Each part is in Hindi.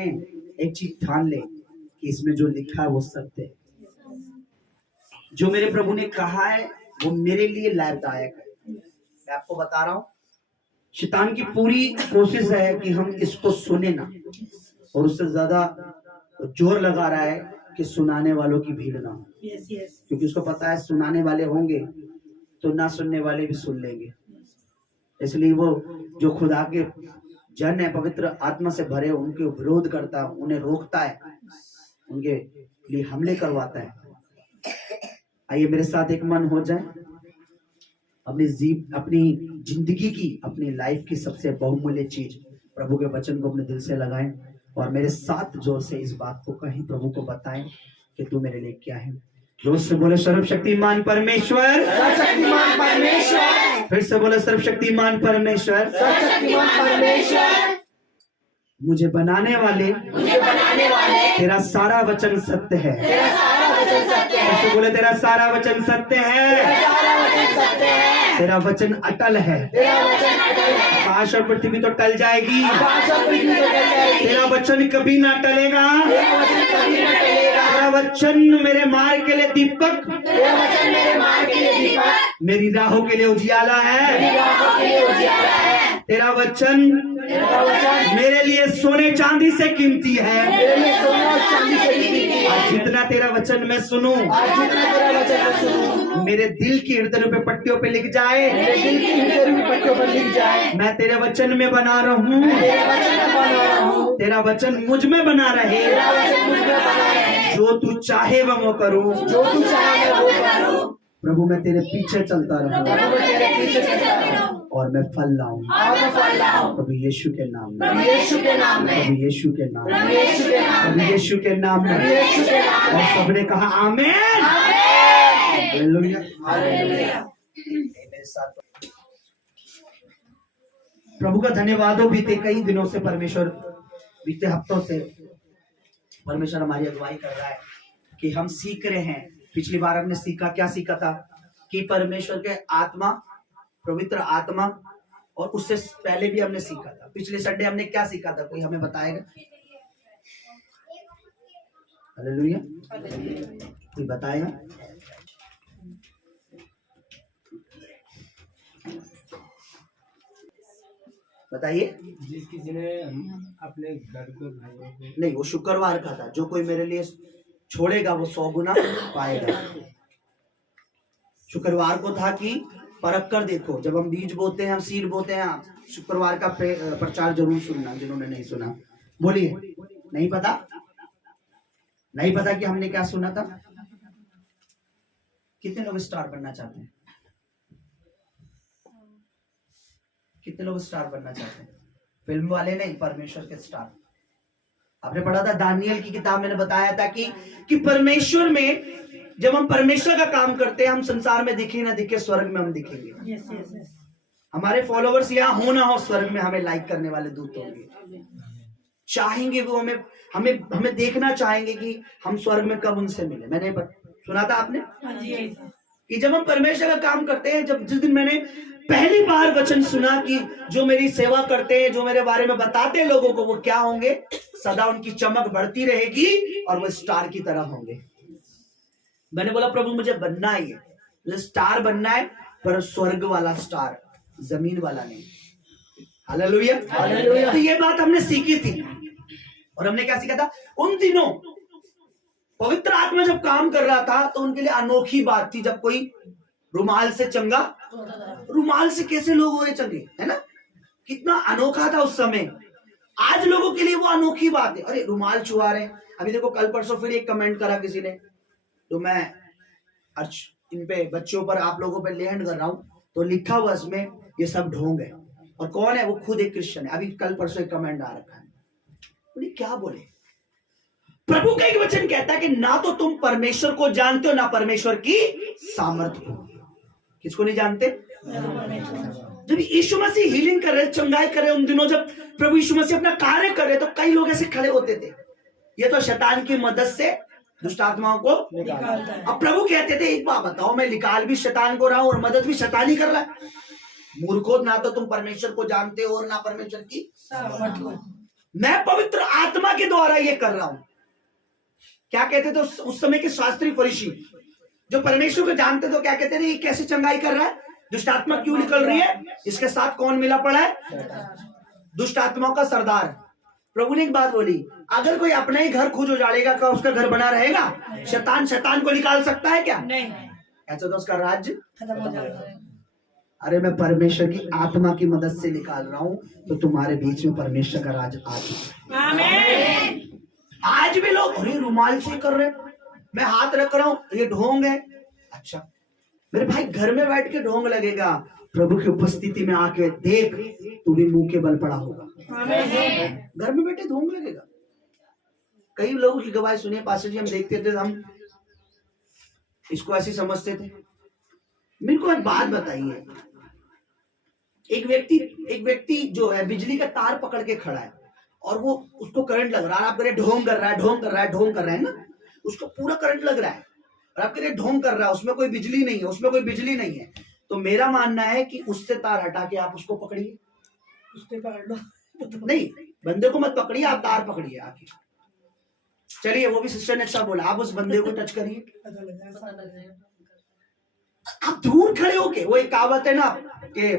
एक चीज ठान ले कि इसमें जो लिखा है वो सत्य है। जो मेरे प्रभु ने कहा है वो मेरे लिए लाभदायक है। मैं आपको बता रहा हूं, शैतान की पूरी कोशिश है कि हम इसको सुने ना, और उससे ज्यादा जोर लगा रहा है कि सुनाने वालों की भीड़ ना हो। क्योंकि उसको पता है सुनाने वाले होंगे तो ना सुनने वाले भी सुन लेंगे। इसलिए वो जो खुदा के जन है, पवित्र आत्मा से भरे, उनके विरोध करता है, उन्हें रोकता है, उनके लिए हमले करवाता है। आइए मेरे साथ एक मन हो जाए, अपनी जिंदगी की, अपनी लाइफ की सबसे बहुमूल्य चीज प्रभु के वचन को अपने दिल से लगाएं और मेरे साथ जोर से इस बात को कहीं प्रभु को बताएं कि तू मेरे लिए क्या है। जोर से बोले सर्वशक्तिमान परमेश्वर, सर्वशक्तिमान परमेश्वर। फिर से बोले सर्वशक्तिमान परमेश्वर, सर्वशक्तिमान परमेश्वर। मुझे बनाने वाले तेरा सारा वचन सत्य है। तेरा सारा वचन सत्य है। फिर से बोले तेरा सारा वचन सत्य है। तेरा सारा वचन सत्य है। तेरा वचन अटल है। तेरा वचन अटल है। आकाश और पृथ्वी तो टल जाएगी, आकाश और पृथ्वी तो टल जाएगी, तेरा वचन कभी ना टलेगा। तेरा वचन कभी न टलेगा। तेरा वचन मेरे मार्ग के लिए दीपक, तेरा वचन मेरे मार्ग के लिए दीपक, मेरी राहों के लिए उजियाला मेरी है। राहों के लिए उजियाला है। तेरा वचन तेरा वचन मेरे लिए सोने चांदी से कीमती है। मेरे लिए सोने और चांदी से कीमती है। आज जितना तेरा वचन मैं सुनूं, आज जितना तेरा वचन मैं सुनूं, मेरे दिल की हृदयों पे पट्टियों पे लिख जाए। मेरे दिल की हृदय में पट्टियों पर लिख जाए। मैं तेरे वचन में बना रहूं, तेरा वचन मैं बना रहा हूँ। तेरा वचन मुझ में बना रहे। तेरा वचन मुझ में बना रहे। जो तू चाहे वो करूं। जो तू चाहे मैं वो करूं। प्रभु मैं तेरे पीछे चलता रहूं प्रभु मैं तेरे पीछे चलता रहूं और मैं फल लाऊं। और मैं फल लाऊं। प्रभु यीशु के नाम में, प्रभु यीशु के नाम में, प्रभु यीशु के नाम प्रभु में, यीशु के नाम प्रभु में, यीशु के नाम प्रभु में। यीशु के नाम और में। सबने कहा आमीन। आमीन। हालेलुया। हालेलुया। मेरे साथ प्रभु का धन्यवाद हो। बीते कई दिनों से परमेश्वर, बीते हफ्तों से परमेश्वर हमारी अगुवाई कर रहा है कि हम सीख रहे हैं। पिछली बार हमने सीखा, क्या सीखा था कि परमेश्वर के आत्मा, पवित्र आत्मा, और उससे पहले भी हमने सीखा था। पिछले संडे हमने क्या सीखा था, कोई हमें बताएगा? हालेलुया। कोई बताएगा? बताइए। जिस किसी ने अपने घर को नहीं, वो शुक्रवार का था, जो कोई मेरे लिए छोड़ेगा वो 100 गुना पाएगा। शुक्रवार को था कि परख कर देखो। जब हम बीज बोते हैं, हम सीड बोते हैं, शुक्रवार का प्रचार जरूर सुनना जिन्होंने नहीं सुना। बोलिए, नहीं पता? नहीं पता कि हमने क्या सुना था? कितने लोग स्टार बनना चाहते हैं? कितने लोग स्टार बनना चाहते हैं? फिल्म वाले नहीं, परमेश्वर के स्टार। आपने पढ़ा था दानियल की किताब, मैंने बताया था कि परमेश्वर में, जब हम परमेश्वर का काम करते हैं, हम संसार में दिखे ना दिखे, स्वर्ग में हम दिखेंगे। हमारे फॉलोवर्स यहाँ हो ना हो, स्वर्ग में हमें लाइक करने वाले दूत होंगे। चाहेंगे वो हमें देखना चाहेंगे कि हम स्वर्ग में कब उनसे मिले। मैंने सुना था आपने कि जब हम परमेश्वर का काम करते हैं, जिस दिन मैंने पहली बार वचन सुना कि जो मेरी सेवा करते हैं, जो मेरे बारे में बताते हैं लोगों को, वो क्या होंगे? सदा उनकी चमक बढ़ती रहेगी और वो स्टार की तरह होंगे। मैंने बोला प्रभु मुझे बनना ही है, मुझे स्टार बनना है, पर स्वर्ग वाला स्टार, जमीन वाला नहीं। हालेलुया। हालेलुया। तो ये बात हमने सीखी थी। और हमने क्या सीखा था? उन दिनों पवित्र आत्मा जब काम कर रहा था तो उनके लिए अनोखी बात थी। जब कोई रुमाल से चंगा, रुमाल से कैसे लोग हो रहे चंगे, है ना? कितना अनोखा था उस समय। आज लोगों के लिए वो अनोखी बात है। अरे रुमाल छुआ रहे हैं। अभी देखो, कल परसों फिर एक कमेंट करा किसी ने, तो मैं इन पे बच्चों पर, आप लोगों पे लैंड कर रहा हूं, तो लिखा हुआ इसमें ये सब ढोंग है। और कौन है वो? खुद एक क्रिश्चियन है। अभी कल परसों एक कमेंट आ रखा है। बोले क्या बोले? प्रभु का एक वचन कहता है कि ना तो तुम परमेश्वर को जानते हो, ना परमेश्वर की सामर्थ्य को। किसको नहीं जानते? जब यीशु मसीह हीलिंग कर रहे, चंगाई कर रहे, उन दिनों जब प्रभु यीशु मसीह अपना कार्य कर रहे, तो कई लोग ऐसे खड़े होते थे, ये तो शैतान की मदद से दुष्ट आत्माओं को निकालता है। अब प्रभु कहते थे, एक बात बताओ, मैं निकाल भी शैतान को रहा हूं और मदद भी शैतान ही कर रहा है। मूर्खों, ना तो तुम परमेश्वर को जानते हो और ना परमेश्वर की सामर्थ्य को। मैं पवित्र आत्मा के द्वारा ये कर रहा हूं। क्या कहते थे उस समय के शास्त्री फरीसी जो परमेश्वर को जानते तो क्या कहते थे, ये कैसे चंगाई कर रहा है, दुष्ट आत्मा क्यों निकल रही है, इसके साथ कौन मिला पड़ा है, दुष्ट आत्माओं का सरदार। प्रभु ने एक बात बोली, अगर कोई अपना ही घर खुद उजाड़ेगा क्या उसका घर बना रहेगा? शैतान को निकाल सकता है क्या? नहीं, ऐसा तो उसका राज्य खत्म हो जाएगा। अरे मैं परमेश्वर की आत्मा की मदद से निकाल रहा हूं, तो तुम्हारे बीच में परमेश्वर का राज आ चुका है। आमीन। आज भी लोग अरे रुमाल से कर रहे, मैं हाथ रख रहा हूं, ये ढोंग है। अच्छा मेरे भाई, घर में बैठ के ढोंग लगेगा, प्रभु की उपस्थिति में आके देख, तू भी मुंह के बल पड़ा होगा। घर में बैठे ढोंग लगेगा। कई लोगों की गवाही सुनिए, पास्टर जी हम देखते थे, हम इसको ऐसे समझते थे। मेरे को एक बात बताइए, एक व्यक्ति जो है बिजली का तार पकड़ के खड़ा है और वो उसको करंट लग रहा है, आप कह रहे ढोंग कर रहा है, ढोंग कर रहा है, ढोंग कर रहा है ना, उसको पूरा करंट लग रहा है और आप कह रहे ढोंग कर रहा है, उसमें कोई बिजली नहीं है, उसमें कोई बिजली नहीं है। तो मेरा मानना है कि उससे तार हटा के आप उसको पकड़िए, उसके पकड़ लो। नहीं बंदे को मत पकड़िए, आप तार पकड़िए आके। चलिए वो भी सिस्टर ने अच्छा बोला, आप उस बंदे को टच करिए, आप दूर खड़े होके, वो एक कहावत है ना कि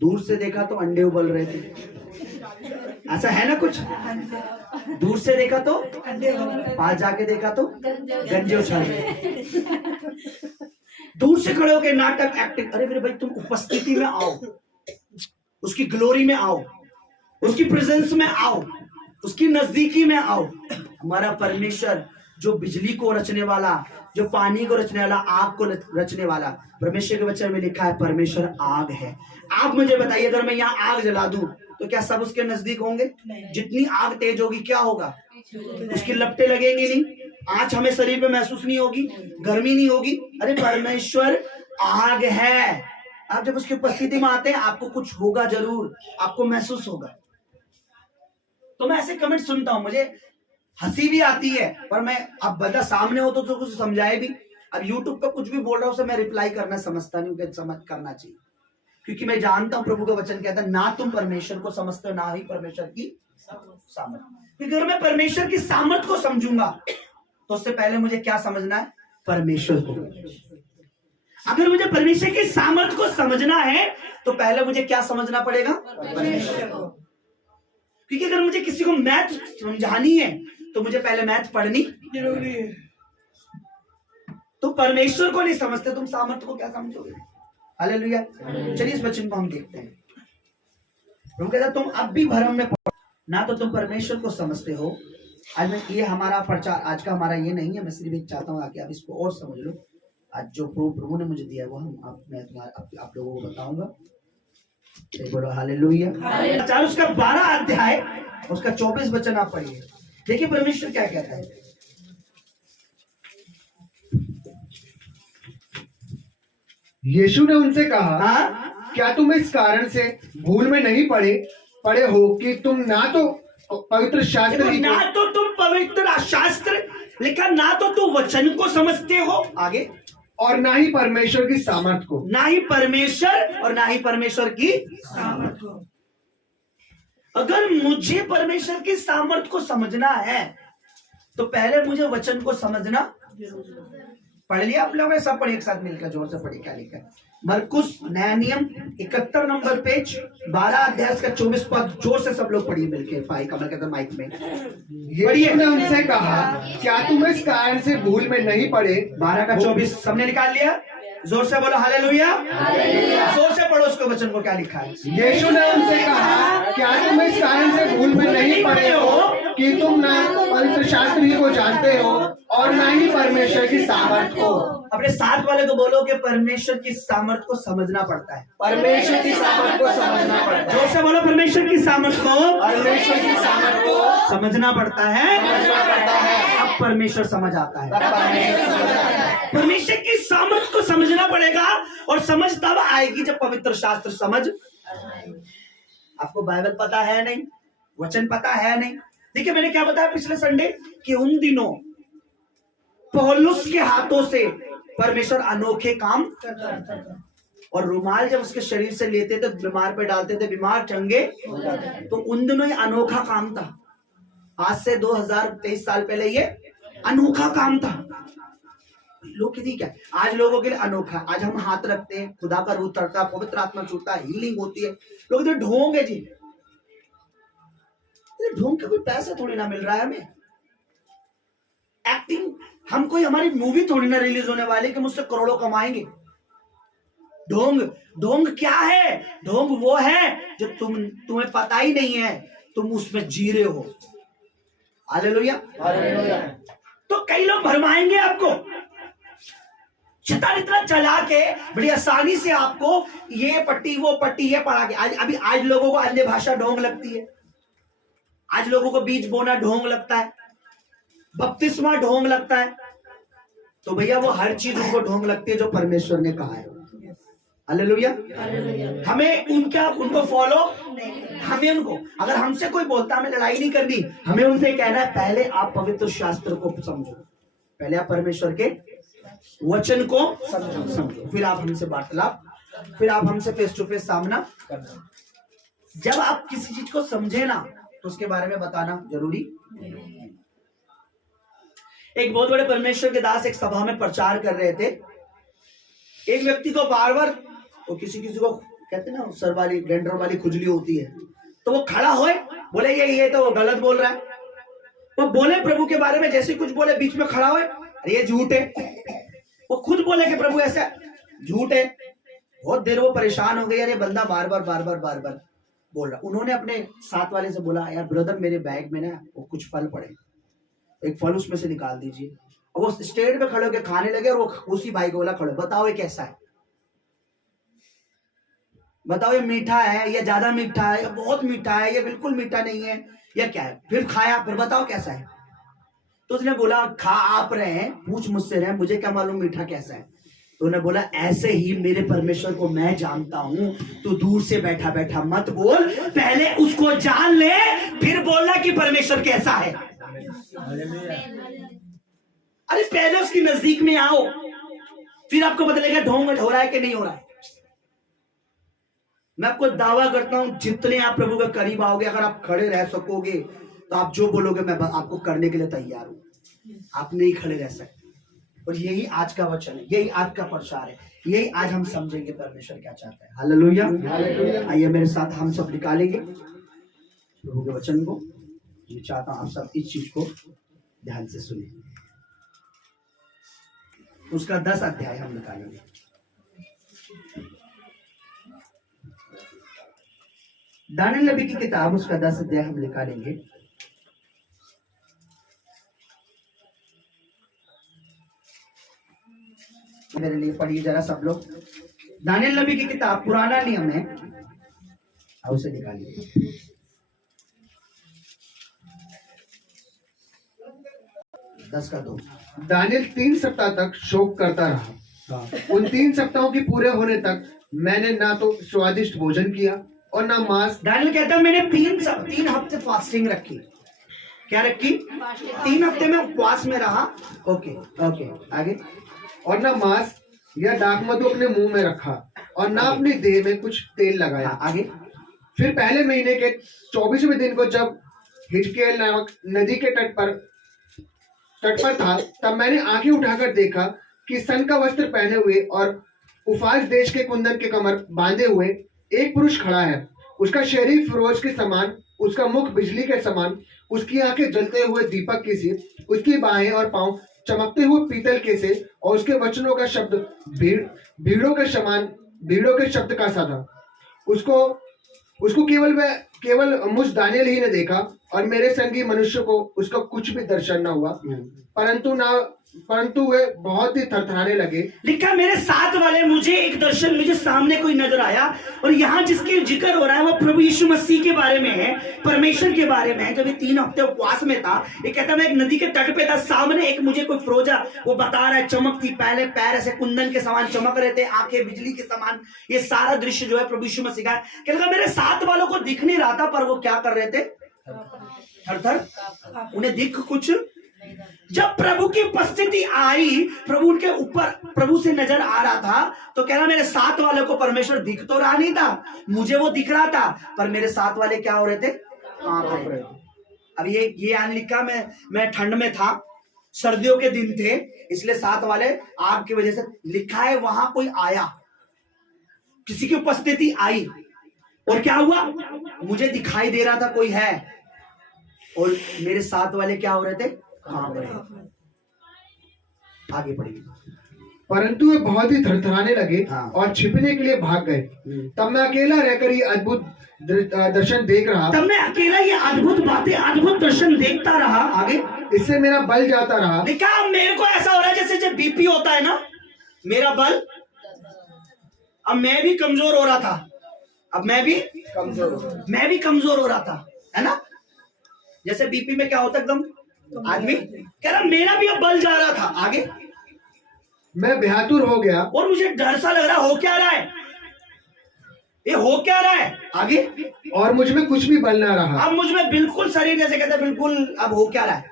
दूर से देखा तो अंडे उबल रहे थे, ऐसा है ना कुछ, दूर से देखा तो पास जाके देखा तो गंजे उछल रहे। दूर से खड़े होके नाटक एक्टिंग, अरे मेरे भाई तुम उपस्थिति में आओ, उसकी ग्लोरी में आओ, उसकी प्रेजेंस में आओ, उसकी नजदीकी में आओ। हमारा परमेश्वर जो बिजली को रचने वाला, जो पानी को रचने वाला, आग को रचने वाला, परमेश्वर के वचन में लिखा है परमेश्वर आग है। आप मुझे बताइए, अगर मैं यहाँ आग जला दूं तो क्या सब उसके नजदीक होंगे? जितनी आग तेज होगी क्या होगा, उसकी लपटें लगेंगी नहीं, आंच हमें शरीर में महसूस नहीं होगी, गर्मी नहीं होगी। अरे परमेश्वर आग है, आप जब उसकी उपस्थिति में आते हैं आपको कुछ होगा जरूर, आपको महसूस होगा। तो मैं ऐसे कमेंट सुनता हूं, मुझे हंसी भी आती है, पर मैं अब बंदा सामने हो तो कुछ समझाए भी। अब यूट्यूब पे कुछ भी बोल रहा हूं उसे मैं रिप्लाई करना समझता नहीं हूं, समझ करना चाहिए, क्योंकि मैं जानता हूं प्रभु का वचन कहता है ना तुम परमेश्वर को समझते हो, ना ही परमेश्वर की सामर्थ। अगर मैं परमेश्वर की सामर्थ को समझूंगा तो उससे पहले मुझे क्या समझना है? परमेश्वर को। अगर मुझे परमेश्वर की सामर्थ को समझना है तो पहले मुझे क्या समझना पड़ेगा? परमेश्वर को। क्योंकि अगर मुझे किसी को मैथ समझानी है तो मुझे पहले मैथ पढ़नी जरूरी है। तो परमेश्वर को नहीं समझते, तुम सामर्थ को क्या समझोगे? हालेलुया। चलिए इस वचन को हम देखते हैं। प्रभु कहता तुम अब भी भ्रम में पड़ो, ना तो तुम परमेश्वर को समझते हो। आज मैं ये हमारा प्रचार आज का हमारा ये नहीं है, मैं सिर्फ एक चाहता हूँ कि आप इसको और समझ लो। आज जो प्रभु ने मुझे दिया वो मैं आप लोगों को बताऊंगा। बोलो हालेलुया। उसका 12 अध्याय उसका 24 वचन आप पढ़िए, देखिए परमेश्वर क्या कहता है। यीशु ने उनसे कहा, हाँ? क्या तुम इस कारण से भूल में नहीं पड़े हो कि तुम ना तो पवित्र शास्त्र ही ना तो तुम पवित्र शास्त्र लिखा, ना तो तुम वचन को समझते हो, आगे, और ना ही परमेश्वर की सामर्थ को। ना ही परमेश्वर और ना ही परमेश्वर की सामर्थ को। अगर मुझे परमेश्वर की सामर्थ को समझना है तो पहले मुझे वचन को समझना। पढ़ लिया आप लोगों ने? सब पढ़िए एक साथ मिलकर, जोर से पढ़िए। क्या लिखा है? मरकुस नया नियम 71 नंबर पेज 12 अध्याय का 24 पद, जोर से सब लोग पढ़िए मिलके। भाई कमल कहते माइक में यीशु ने उनसे कहा, क्या तुम इस कारण से भूल में नहीं पड़े? 12 का 24 सबने निकाल लिया? जोर से बोलो हालेलुया। जोर से पढ़ो उसको वचन को, क्या लिखा है? यीशु ने उनसे कहा, क्या तुम इस कारण से भूल में नहीं पड़े हो कि तुम ना पवित्र शास्त्र ही को जानते हो और ना ही परमेश्वर की सामर्थ को। अपने साथ वाले को बोलो कि परमेश्वर की सामर्थ को समझना पड़ता है। परमेश्वर की सामर्थ को समझना पड़ता है। जोर से बोलो परमेश्वर की सामर्थ को, परमेश्वर की सामर्थ को समझना पड़ता है। समझना पड़ता है। अब परमेश्वर समझ आता है। परमेश्वर समझ आता है। परमेश्वर की सामर्थ को समझना पड़ेगा, और समझ तब आएगी जब पवित्र शास्त्र समझ। आपको बाइबल पता है नहीं, वचन पता है नहीं। देखिए मैंने क्या बताया पिछले संडे कि उन दिनों पौलुस के हाथों से परमेश्वर अनोखे काम, और रुमाल जब उसके शरीर से लेते थे बीमार पे डालते थे, बीमार चंगे तो उन दिनों ये अनोखा काम था। आज से 2023 साल पहले ये अनोखा काम था। लोग कहते क्या आज लोगों के लिए अनोखा। आज हम हाथ रखते हैं, खुदा का रूह चढ़ता, पवित्र आत्मा छूटता, हीलिंग होती है। लोग कहते ढोंग है जी, ढोंग के कोई पैसा थोड़ी ना मिल रहा है हमें। एक्टिंग, हम कोई हमारी मूवी थोड़ी ना रिलीज होने वाली कि मुझसे करोड़ों कमाएंगे। ढोंग, ढोंग क्या है? ढोंग वो है जो तुम्हें पता ही नहीं है, तुम उसमें जी रहे हो। हालेलुया। तो कई लोग भरमाएंगे आपको, शैतान इतना चला के बड़ी आसानी से आपको ये पट्टी वो पट्टी ये पढ़ा के आज लोगों को अन्य भाषा ढोंग लगती है, आज लोगों को बीज बोना ढोंग लगता है, बपतिस्मा ढोंग लगता है। तो भैया वो हर चीज उनको ढोंग लगती है जो परमेश्वर ने कहा है। हालेलुया। हमें उनको फॉलो, हमें उनको, अगर हमसे कोई बोलता हमें लड़ाई नहीं करनी, हमें उनसे कहना है पहले आप पवित्र शास्त्र को समझो, पहले आप परमेश्वर के वचन को समझो, फिर आप हमसे वार्तालाप, फिर आप हमसे फेस टू फेस सामना करना। जब आप किसी चीज को समझे ना तो उसके बारे में बताना जरूरी। एक बहुत बड़े परमेश्वर के दास एक सभा में प्रचार कर रहे थे। एक व्यक्ति को बार बार तो किसी को कहते हैं ना सर वाली ग्लैंडर वाली खुजली होती है, तो वो खड़ा होए बोले ये तो वो गलत बोल रहा है। वो बोले प्रभु के बारे में, जैसे कुछ बोले बीच में खड़ा होए अरे ये झूठ है। वो खुद बोले कि प्रभु ऐसा झूठ है। बहुत देर वो परेशान हो गई, अरे बंदा बार बार बोल रहा। उन्होंने अपने साथ वाले से बोला यार ब्रदर मेरे बैग में ना वो कुछ फल पड़े, एक फल उसमें से निकाल दीजिए। और वो स्टेज पे खड़े होकर खाने लगे और वो उसी भाई को बोला खड़े, बताओ ये कैसा है, बताओ ये मीठा है, ये ज्यादा मीठा है, ये बहुत मीठा है, ये बिल्कुल मीठा नहीं है, ये क्या है? फिर खाया, फिर बताओ कैसा है। तो उसने बोला खा आप रहे हैं, पूछ मुझसे रहे, मुझे क्या मालूम मीठा कैसा है। तो उन्होंने बोला ऐसे ही मेरे परमेश्वर को मैं जानता हूं, तू दूर से बैठा बैठा मत बोल, पहले उसको जान ले फिर बोलना कि परमेश्वर कैसा है। अरे पहले उसकी नजदीक में आओ, फिर आपको पता लगेगा ढोंग हो रहा है कि नहीं हो रहा है। मैं आपको दावा करता हूं जितने आप प्रभु के करीब आओगे, अगर आप खड़े रह सकोगे तो आप जो बोलोगे मैं आपको करने के लिए तैयार हूं। आप नहीं खड़े रह सकते। और यही आज का वचन है, यही आज का प्रचार है, यही आज हम समझेंगे परमेश्वर क्या चाहता है। हालेलुया। आइए मेरे साथ हम सब निकालेंगे प्रभु के वचन को। मैं चाहता हूं आप सब इस चीज को ध्यान से सुने। उसका 10 अध्याय हम निकालेंगे। दानियेल नबी की किताब उसका 10 अध्याय हम निकालेंगे। मेरे लिए पढ़िए जरा सब लोग। दानियेल नबी की किताब पुराना नियम है, उसे निकालिए। दस का 2। दानियेल 3 सप्ताह तक शोक करता रहा। उन 3 सप्ताहों के पूरे होने तक मैंने ना तो स्वादिष्ट भोजन किया और ना मांस। दानियेल कहता है मैंने 3 हफ्ते फास्टिंग रखी। क्या रखी? 3 हफ्ते में उपवास में रहा। ओके आगे। और ना मांस या दाख मधु अपने मुंह में रखा और ना अपनी देह में कुछ तेल लगाया। आगे। फिर पहले महीने के 24वें दिन को जब हिजकेल नामक नदी के तट पर था, तब मैंने आंखें उठाकर देखा कि सन का वस्त्र पहने हुए और उफाज देश के कुंदन के कमर बांधे हुए एक पुरुष खड़ा है। उसका शरीर फिरोज के समान, उसका मुख बिजली के समान, उसकी आंखें जलते हुए दीपक की सी, उसकी बाहें और पांव चमकते हुए पीतल के से, और उसके वचनों का शब्द भीड़ों के शब्द का सा था। उसको केवल मुझ दानियेल ही ने देखा और मेरे संगी मनुष्य को उसका कुछ भी दर्शन न हुआ, परंतु वे बहुत ही थरथराने लगे। लिखा मेरे साथ वाले मुझे एक दर्शन, मुझे सामने कोई नजर आया, और यहाँ जिसके जिक्र हो रहा है वो प्रभु यीशु मसीह के बारे में है, परमेश्वर के बारे में है। जब ये 3 हफ्ते उपवास में था, ये कहता मैं एक नदी के तट पे था, सामने एक मुझे कोई फरोजा वो बता रहा है, चमकती पहले पैर ऐसे कुंदन के समान चमक रहे थे, आंखें बिजली के समान। ये सारा दृश्य जो है प्रभु यीशु मसीह का। कहता मेरे साथ वालों को दिख नहीं रहा था, पर वो क्या कर रहे थे? थर थर, उन्हें दिख कुछ जब प्रभु की उपस्थिति आई, प्रभु उनके ऊपर, प्रभु से नजर आ रहा था, तो कह रहा मेरे साथ वाले को परमेश्वर दिख तो रहा नहीं था, मुझे वो दिख रहा था, पर मेरे साथ वाले क्या हो रहे थे, कांप रहे थे। अब ये आने लिखा, मैं ठंड में था, सर्दियों के दिन थे, इसलिए साथ वाले आग की वजह से, लिखा है वहां कोई आया, किसी की उपस्थिति आई, और क्या हुआ, मुझे दिखाई दे रहा था कोई है, और मेरे साथ वाले क्या हो रहे थे, कांप रहे। आगे पढ़िए। परंतु वे बहुत ही थरथराने लगे हाँ। और छिपने के लिए भाग गए। तब मैं अकेला रहकर ये अद्भुत दर्शन देख रहा। तब मैं अकेला ये अद्भुत बातें, अद्भुत दर्शन देखता रहा। आगे, इससे मेरा बल जाता रहा। देखा, मेरे को ऐसा हो रहा है जैसे जब बीपी होता है ना, मेरा बल, अब मैं भी कमजोर हो रहा था, अब मैं भी कमजोर हो रहा था, है ना। जैसे बीपी में क्या होता है, एकदम आदमी कह रहा, मेरा भी अब बल जा रहा था। आगे, मैं बेहातुर हो गया और मुझे डर सा लग रहा, हो क्या रहा है, ये हो क्या रहा है। आगे, और मुझ में कुछ भी बल ना रहा। अब मुझ में बिल्कुल, शरीर जैसे कहते हैं बिल्कुल, अब हो क्या रहा है।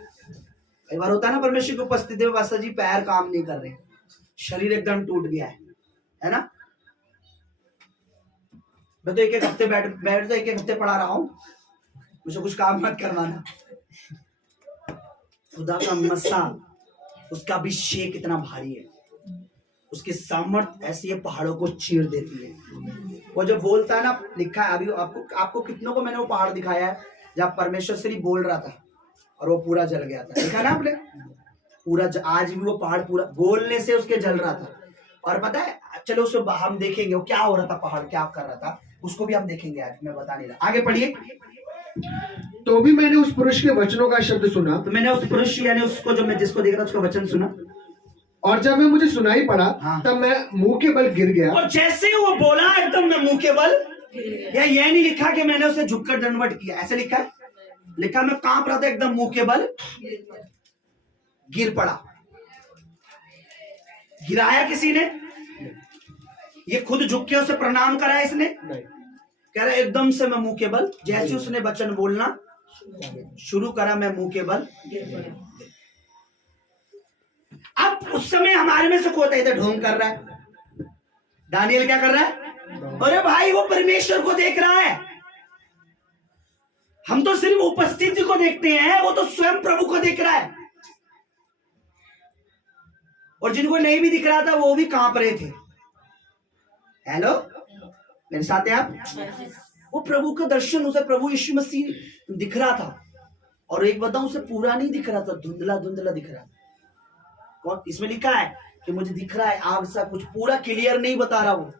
कई बार होता है ना, परमेश्वर की उपस्थिति में वासा जी पैर काम नहीं कर रहे, शरीर एकदम टूट गया है ना। मैं तो एक हफ्ते बैठ तो एक हफ्ते पढ़ा रहा हूं, मुझे कुछ काम मत करवाना। खुदा का मस्सा, उसका अभिषेक इतना भारी है, उसकी सामर्थ ऐसी है, पहाड़ों को चीर देती है। वो जो बोलता है ना, लिखा है, अभी आपको कितनों को मैंने वो पहाड़ दिखाया है जब परमेश्वर से ही बोल रहा था और वो पूरा जल गया था, देखा ना आपने, पूरा आज भी वो पहाड़ पूरा बोलने से उसके जल रहा था। और पता है, चलो उसको हम देखेंगे वो क्या हो रहा था, पहाड़ क्या कर रहा था, उसको भी हम देखेंगे, आज मैं बता नहीं रहा। आगे पढ़िए। तो भी मैंने उस पुरुष के वचनों का शब्द सुना। तो मैंने उस पुरुष यानी उसको, जो मैं जिसको देख रहा था, उसका वचन सुना, और जब मैं मुझे सुनाई पड़ा, हाँ। तब मैं मुंह के बल गिर गया। और जैसे वो बोला एकदम मैं मुंह के बल, या यह नहीं लिखा कि मैंने उसे झुककर दंडवत किया, ऐसे लिखा है, लिखा मैं कांप रहा था एकदम, मुंह के बल गिर पड़ा। गिराया किसी ने, ये खुद झुक के उसे प्रणाम कराया इसने, कह रहा एकदम से मैं मुंह के बल, जैसे उसने वचन बोलना शुरू करा, मैं मुंह के बल। अब उस समय हमारे में से कोई इधर ढोंग कर रहा है, दानियल क्या कर रहा है, अरे भाई वो परमेश्वर को देख रहा है, हम तो सिर्फ उपस्थिति को देखते हैं, वो तो स्वयं प्रभु को देख रहा है। और जिनको नहीं भी दिख रहा था वो भी कांप रहे थे। हेलो, मेरे साथ हैं आप। वो प्रभु का दर्शन, उसे प्रभु यीशु मसीह दिख रहा था, और एक बताऊं, उसे पूरा नहीं दिख रहा था, धुंधला धुंधला दिख रहा था। कौन, इसमें लिखा है कि मुझे दिख रहा है आग सा, कुछ पूरा क्लियर नहीं बता रहा वो।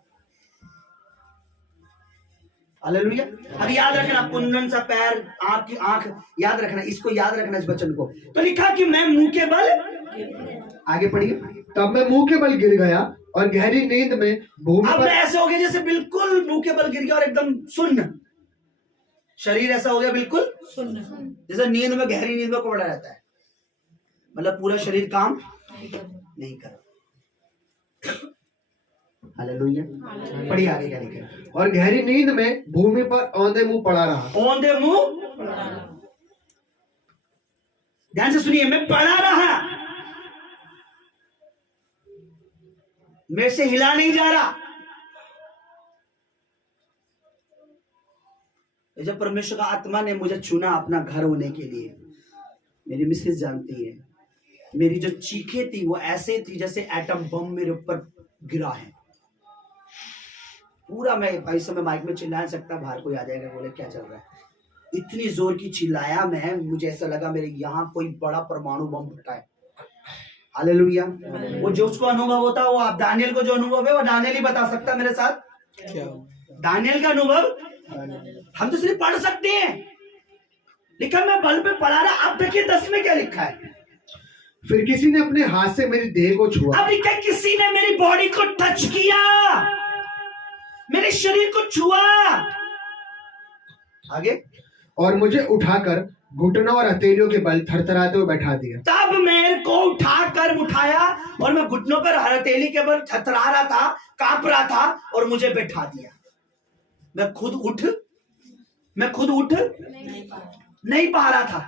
हालेलुया। अब याद रखना, कुंदन सा पैर, आंख की आंख, याद रखना, इसको याद रखना, इस वचन को। तो लिखा कि मैं मुंह के बल, आगे पढ़िए। तब मैं मुंह के बल गिर गया और गहरी नींद में भूमि अब पर। मैं ऐसे हो गया जैसे बिल्कुल मुंह के बल गिर गया और एकदम सुन्न, शरीर ऐसा हो गया बिल्कुल सुनना जैसे नींद में, गहरी नींद में पड़ा रहता है, मतलब पूरा शरीर काम नहीं कर। हालेलुया। पढ़िए आगे क्या लिखा है। और गहरी नींद में भूमि पर औंधे मुंह पड़ा रहा। औंधे मुंह, ध्यान से सुनिए, मैं पड़ा रहा, मेरे से हिला नहीं जा रहा। जब परमेश्वर का आत्मा ने मुझे चुना अपना घर होने के लिए, मेरी मिसेस जानती है, मेरी जो चीखें थी वो ऐसे थी जैसे एटम बम मेरे ऊपर गिरा है पूरा। मैं भाई समय माइक में चिल्ला नहीं सकता, बाहर कोई आ जाएगा बोले क्या चल रहा है, इतनी जोर की चिल्लाया मैं, मुझे ऐसा लगा मेरे यहाँ कोई बड़ा परमाणु बम फटा है। हालेलुया। वो जो उसको अनुभव होता है, वो आप दानियल को जो अनुभव है वो दानियल ही बता सकता मेरे साथ क्या, दानियल का अनुभव हम तो सिर्फ पढ़ सकते हैं। लिखा मैं बल पे पढ़ा रहा। अब देखिए 10 में क्या लिखा है, फिर किसी ने अपने हाथ से मेरी देह को छुआ। अब लिखा किसी ने मेरी बॉडी को टच किया, मेरे शरीर को छुआ। आगे, और मुझे उठाकर घुटनों और हथेलियों के बल थरथराते हुए बैठा दिया। तब मेरे को उठाया और मैं घुटनों पर हथेली के बल थरथरा रहा था, कांप रहा था, और मुझे बैठा दिया। मैं खुद उठ नहीं पा रहा था।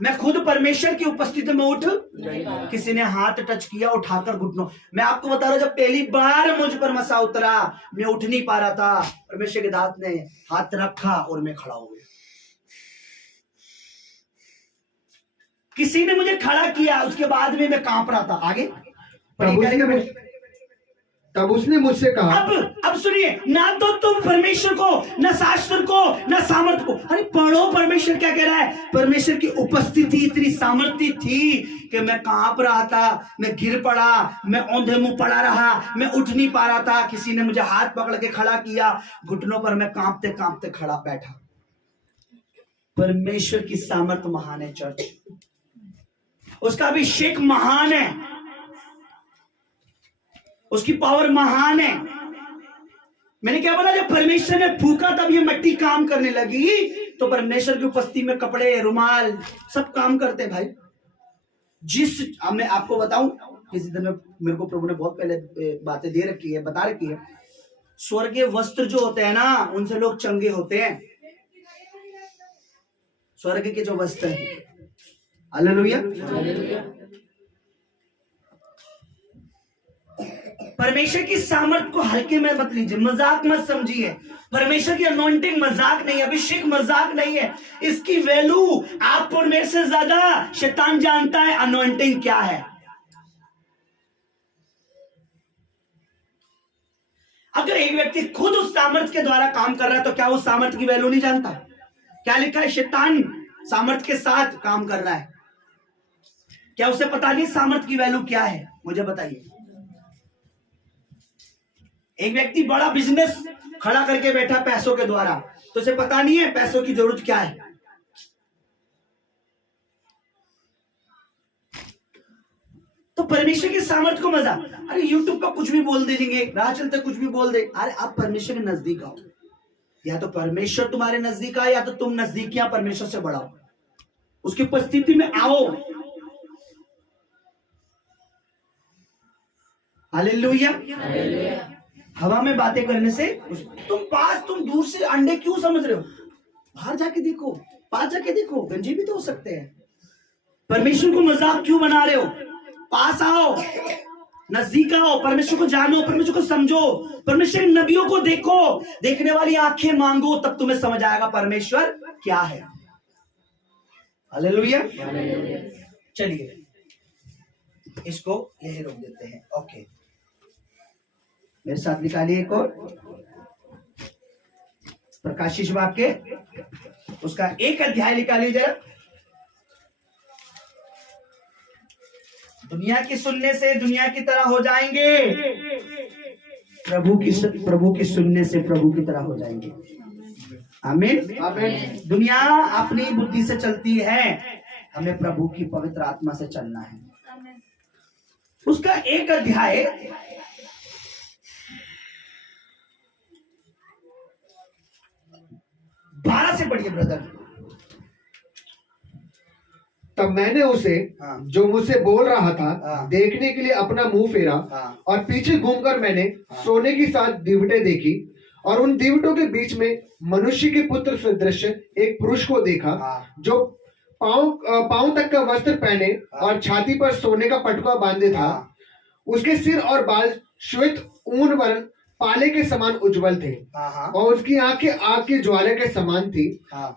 मैं खुद परमेश्वर की उपस्थिति में उठ, किसी ने हाथ टच किया, उठाकर घुटनों, मैं आपको बता रहा हूं, जब पहली बार मुझ पर मसा उतरा, मैं उठ नहीं पा रहा था, परमेश्वर के दास ने हाथ रखा और मैं खड़ा हो गया। किसी ने मुझे खड़ा किया, उसके बाद में मैं कांप रहा था। आगे तब उसने मुझसे कहा, अब सुनिए, ना तो तुम परमेश्वर को, ना शास्त्र को, ना सामर्थ को, अरे पढ़ो परमेश्वर क्या कह रहा है। परमेश्वर की उपस्थिति इतनी सामर्थ्य थी कि मैं कांप रहा था, मैं गिर पड़ा, मैं औंधे मुंह पड़ा रहा, मैं उठ नहीं पा रहा था। किसी ने मुझे हाथ पकड़ के खड़ा किया, घुटनों पर मैं कांपते कांपते खड़ा बैठा। परमेश्वर की सामर्थ्य महान है चर्च, उसका अभिषेक महान है, उसकी पावर महान है। मैंने क्या बोला, जब परमेश्वर ने फूका तब ये मिट्टी काम करने लगी। तो परमेश्वर की उपस्थिति में कपड़े, रुमाल सब काम करते भाई। अब मैं आपको बताऊं, किसी दिन मेरे को प्रभु ने बहुत पहले बातें दे रखी है, बता रखी है। स्वर्गीय वस्त्र जो होते हैं ना, उनसे लोग चंगे होते हैं। स्वर्ग के जो वस्त्र हैं, हालेलुया। परमेश्वर की सामर्थ को हल्के में मत लीजिए, मजाक मत समझिए। परमेश्वर की अनॉइंटिंग मजाक नहीं है, अभिषेक मजाक नहीं है। इसकी वैल्यू आप और मेरे से ज्यादा शैतान जानता है अनॉइंटिंग क्या है। अगर एक व्यक्ति खुद उस सामर्थ के द्वारा काम कर रहा है तो क्या उस सामर्थ की वैल्यू नहीं जानता? क्या लिखा है, शैतान सामर्थ के साथ काम कर रहा है। क्या उसे पता नहीं सामर्थ की वैल्यू क्या है? मुझे बताइए। एक व्यक्ति बड़ा बिजनेस खड़ा करके बैठा पैसों के द्वारा, तो उसे पता नहीं है पैसों की जरूरत क्या है। तो परमेश्वर की सामर्थ को मजा, अरे यूट्यूब का कुछ भी बोल देंगे, राह चलते कुछ भी बोल दे। अरे आप परमेश्वर के नजदीक आओ, या तो परमेश्वर तुम्हारे नजदीक आए, या तो तुम नजदीकियां परमेश्वर से बढ़ाओ, उसकी उपस्थिति में आओ। हालेलुया। हवा में बातें करने से तुम दूर से अंडे क्यों समझ रहे हो? बाहर जाके देखो, पास जाके देखो, गंजे भी तो हो सकते हैं। परमेश्वर को मजाक क्यों बना रहे हो? पास आओ, नजदीक आओ, परमेश्वर को जानो, परमेश्वर को समझो, परमेश्वर के नबियों को देखो, देखने वाली आंखें मांगो, तब तुम्हें समझ आएगा परमेश्वर क्या है। हालेलुया। चलिए इसको यही रोक देते हैं। ओके, मेरे साथ निकालिए एक और प्रकाशित वाक्य, उसका 1 अध्याय निकालिए जरा। दुनिया की सुनने से दुनिया की तरह हो जाएंगे, प्रभु की सुनने से प्रभु की तरह हो जाएंगे। आमीन आमीन। दुनिया अपनी बुद्धि से चलती है, हमें प्रभु की पवित्र आत्मा से चलना है। उसका 1 अध्याय 12 से पढ़िए ब्रदर। तब मैंने उसे जो मुझसे बोल रहा था देखने के लिए अपना मुंह फेरा, और पीछे घूमकर मैंने सोने की 7 दीवटें देखी, और उन दीवटों के बीच में मनुष्य के पुत्र सदृश एक पुरुष को देखा, जो पांव तक का वस्त्र पहने और छाती पर सोने का पटुआ बांधे था। उसके सिर और बाल श्वेत ऊन वर्ण पाले के समान उज्जवल थे, और उसकी आंखें आग की ज्वाला के समान थी।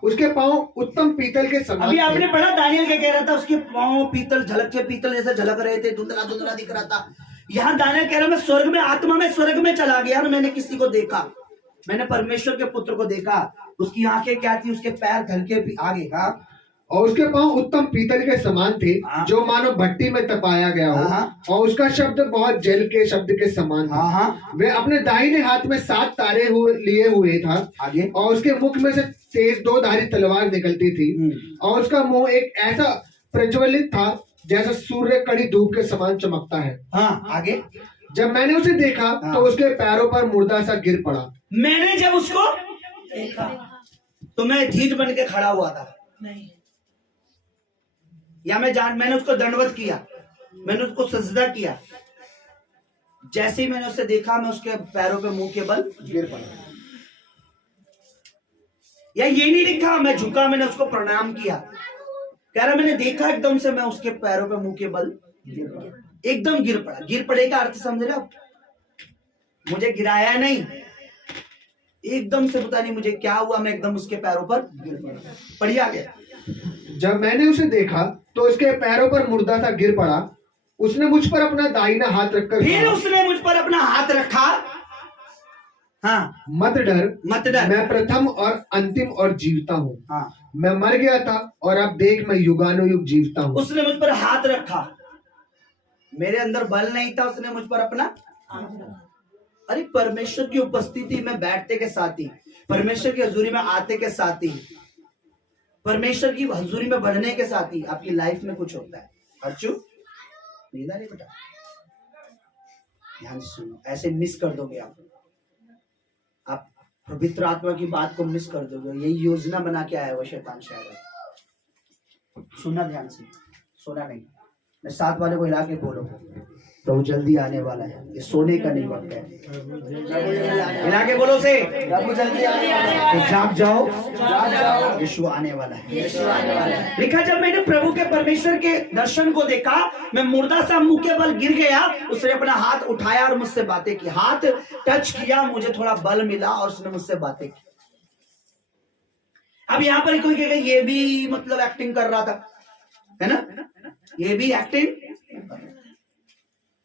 उसके पांव उत्तम पीतल के समान। अभी आपने पढ़ा, दानियल क्या कह रहा था? उसके पांव पीतल पीतल जैसे झलक रहे थे, धुंधला धुंधला दिख रहा था। यहाँ दानियल कह रहा मैं स्वर्ग में, आत्मा में स्वर्ग में चला गया, मैंने किसी को देखा, मैंने परमेश्वर के पुत्र को देखा। उसकी आंखें क्या थी? उसके पैर धलके आगे, और उसके पांव उत्तम पीतल के समान थे, जो मानो भट्टी में तपाया गया हो, और उसका शब्द बहुत जल के शब्द के समान था। वे अपने दाहिने हाथ में 7 तारे लिए हुए था आगे, और उसके मुख में से तेज 2 धारी तलवार निकलती थी, और उसका मुंह एक ऐसा प्रज्वलित था जैसा सूर्य कड़ी धूप के समान चमकता है। आगे जब मैंने उसे देखा तो उसके पैरों पर मुर्दा सा गिर पड़ा। मैंने जब उसको देखा तो मैं ढीठ बन के खड़ा हुआ था, नहीं, या मैंने उसको दंडवत किया, मैंने उसको सजदा किया। जैसे ही मैंने उसे देखा, मैं उसके पैरों पे मुंह के बल गिर पड़ा। या ये नहीं लिखा मैं झुका, मैंने उसको प्रणाम किया। कह रहा मैंने देखा एकदम से मैं उसके पैरों पे मुंह के बल गिर पड़ा, एकदम गिर पड़ा। गिर पड़े का अर्थ समझ रहे हो? मुझे गिराया नहीं, एकदम से पता नहीं मुझे क्या हुआ, मैं एकदम उसके पैरों पर गिर पड़ा। पढ़िए आगे। जब मैंने उसे देखा तो उसके पैरों पर मुर्दा सा गिर पड़ा। उसने मुझ पर अपना दाहिना हाथ रखकर फिर कहा, उसने मुझ पर अपना हाथ रखा। हाँ, मत डर, मत डर। मैं प्रथम और अंतिम और जीवता हूँ। हाँ, मैं मर गया था और अब देख मैं युगानुयुग जीवता हूँ। उसने मुझ पर हाथ रखा, मेरे अंदर बल नहीं था, उसने मुझ पर अपना। अरे परमेश्वर की उपस्थिति में बैठते के साथ ही, परमेश्वर की हजूरी में आते के साथ ही, परमेश्वर की हजूरी में बढ़ने के साथ ही आपकी लाइफ में कुछ होता है। अर्चू नींद आ रही बेटा? ध्यान से सुनो, ऐसे मिस कर दोगे आप पवित्र आत्मा की बात को मिस कर दोगे। यही योजना बना के आया वो शैतान शायद। सुनना ध्यान से, सोना नहीं। मैं साथ वाले को हिला के बोलो, प्रभु जल्दी आने वाला है, ये सोने का नहीं वक्त है। हिला के बोलो से, प्रभु जल्दी आने वाला है, तो जाग जाओ, यीशु आने वाला है। लिखा जब मैंने प्रभु के परमेश्वर के दर्शन को देखा, मैं मुर्दा सा मुंह के बल गिर गया। उसने अपना हाथ उठाया और मुझसे बातें की, हाथ टच किया, मुझे थोड़ा बल मिला और उसने मुझसे बातें की। अब यहाँ पर कोई कहेगा ये भी मतलब एक्टिंग कर रहा था, है ना? ये भी एक्टिंग।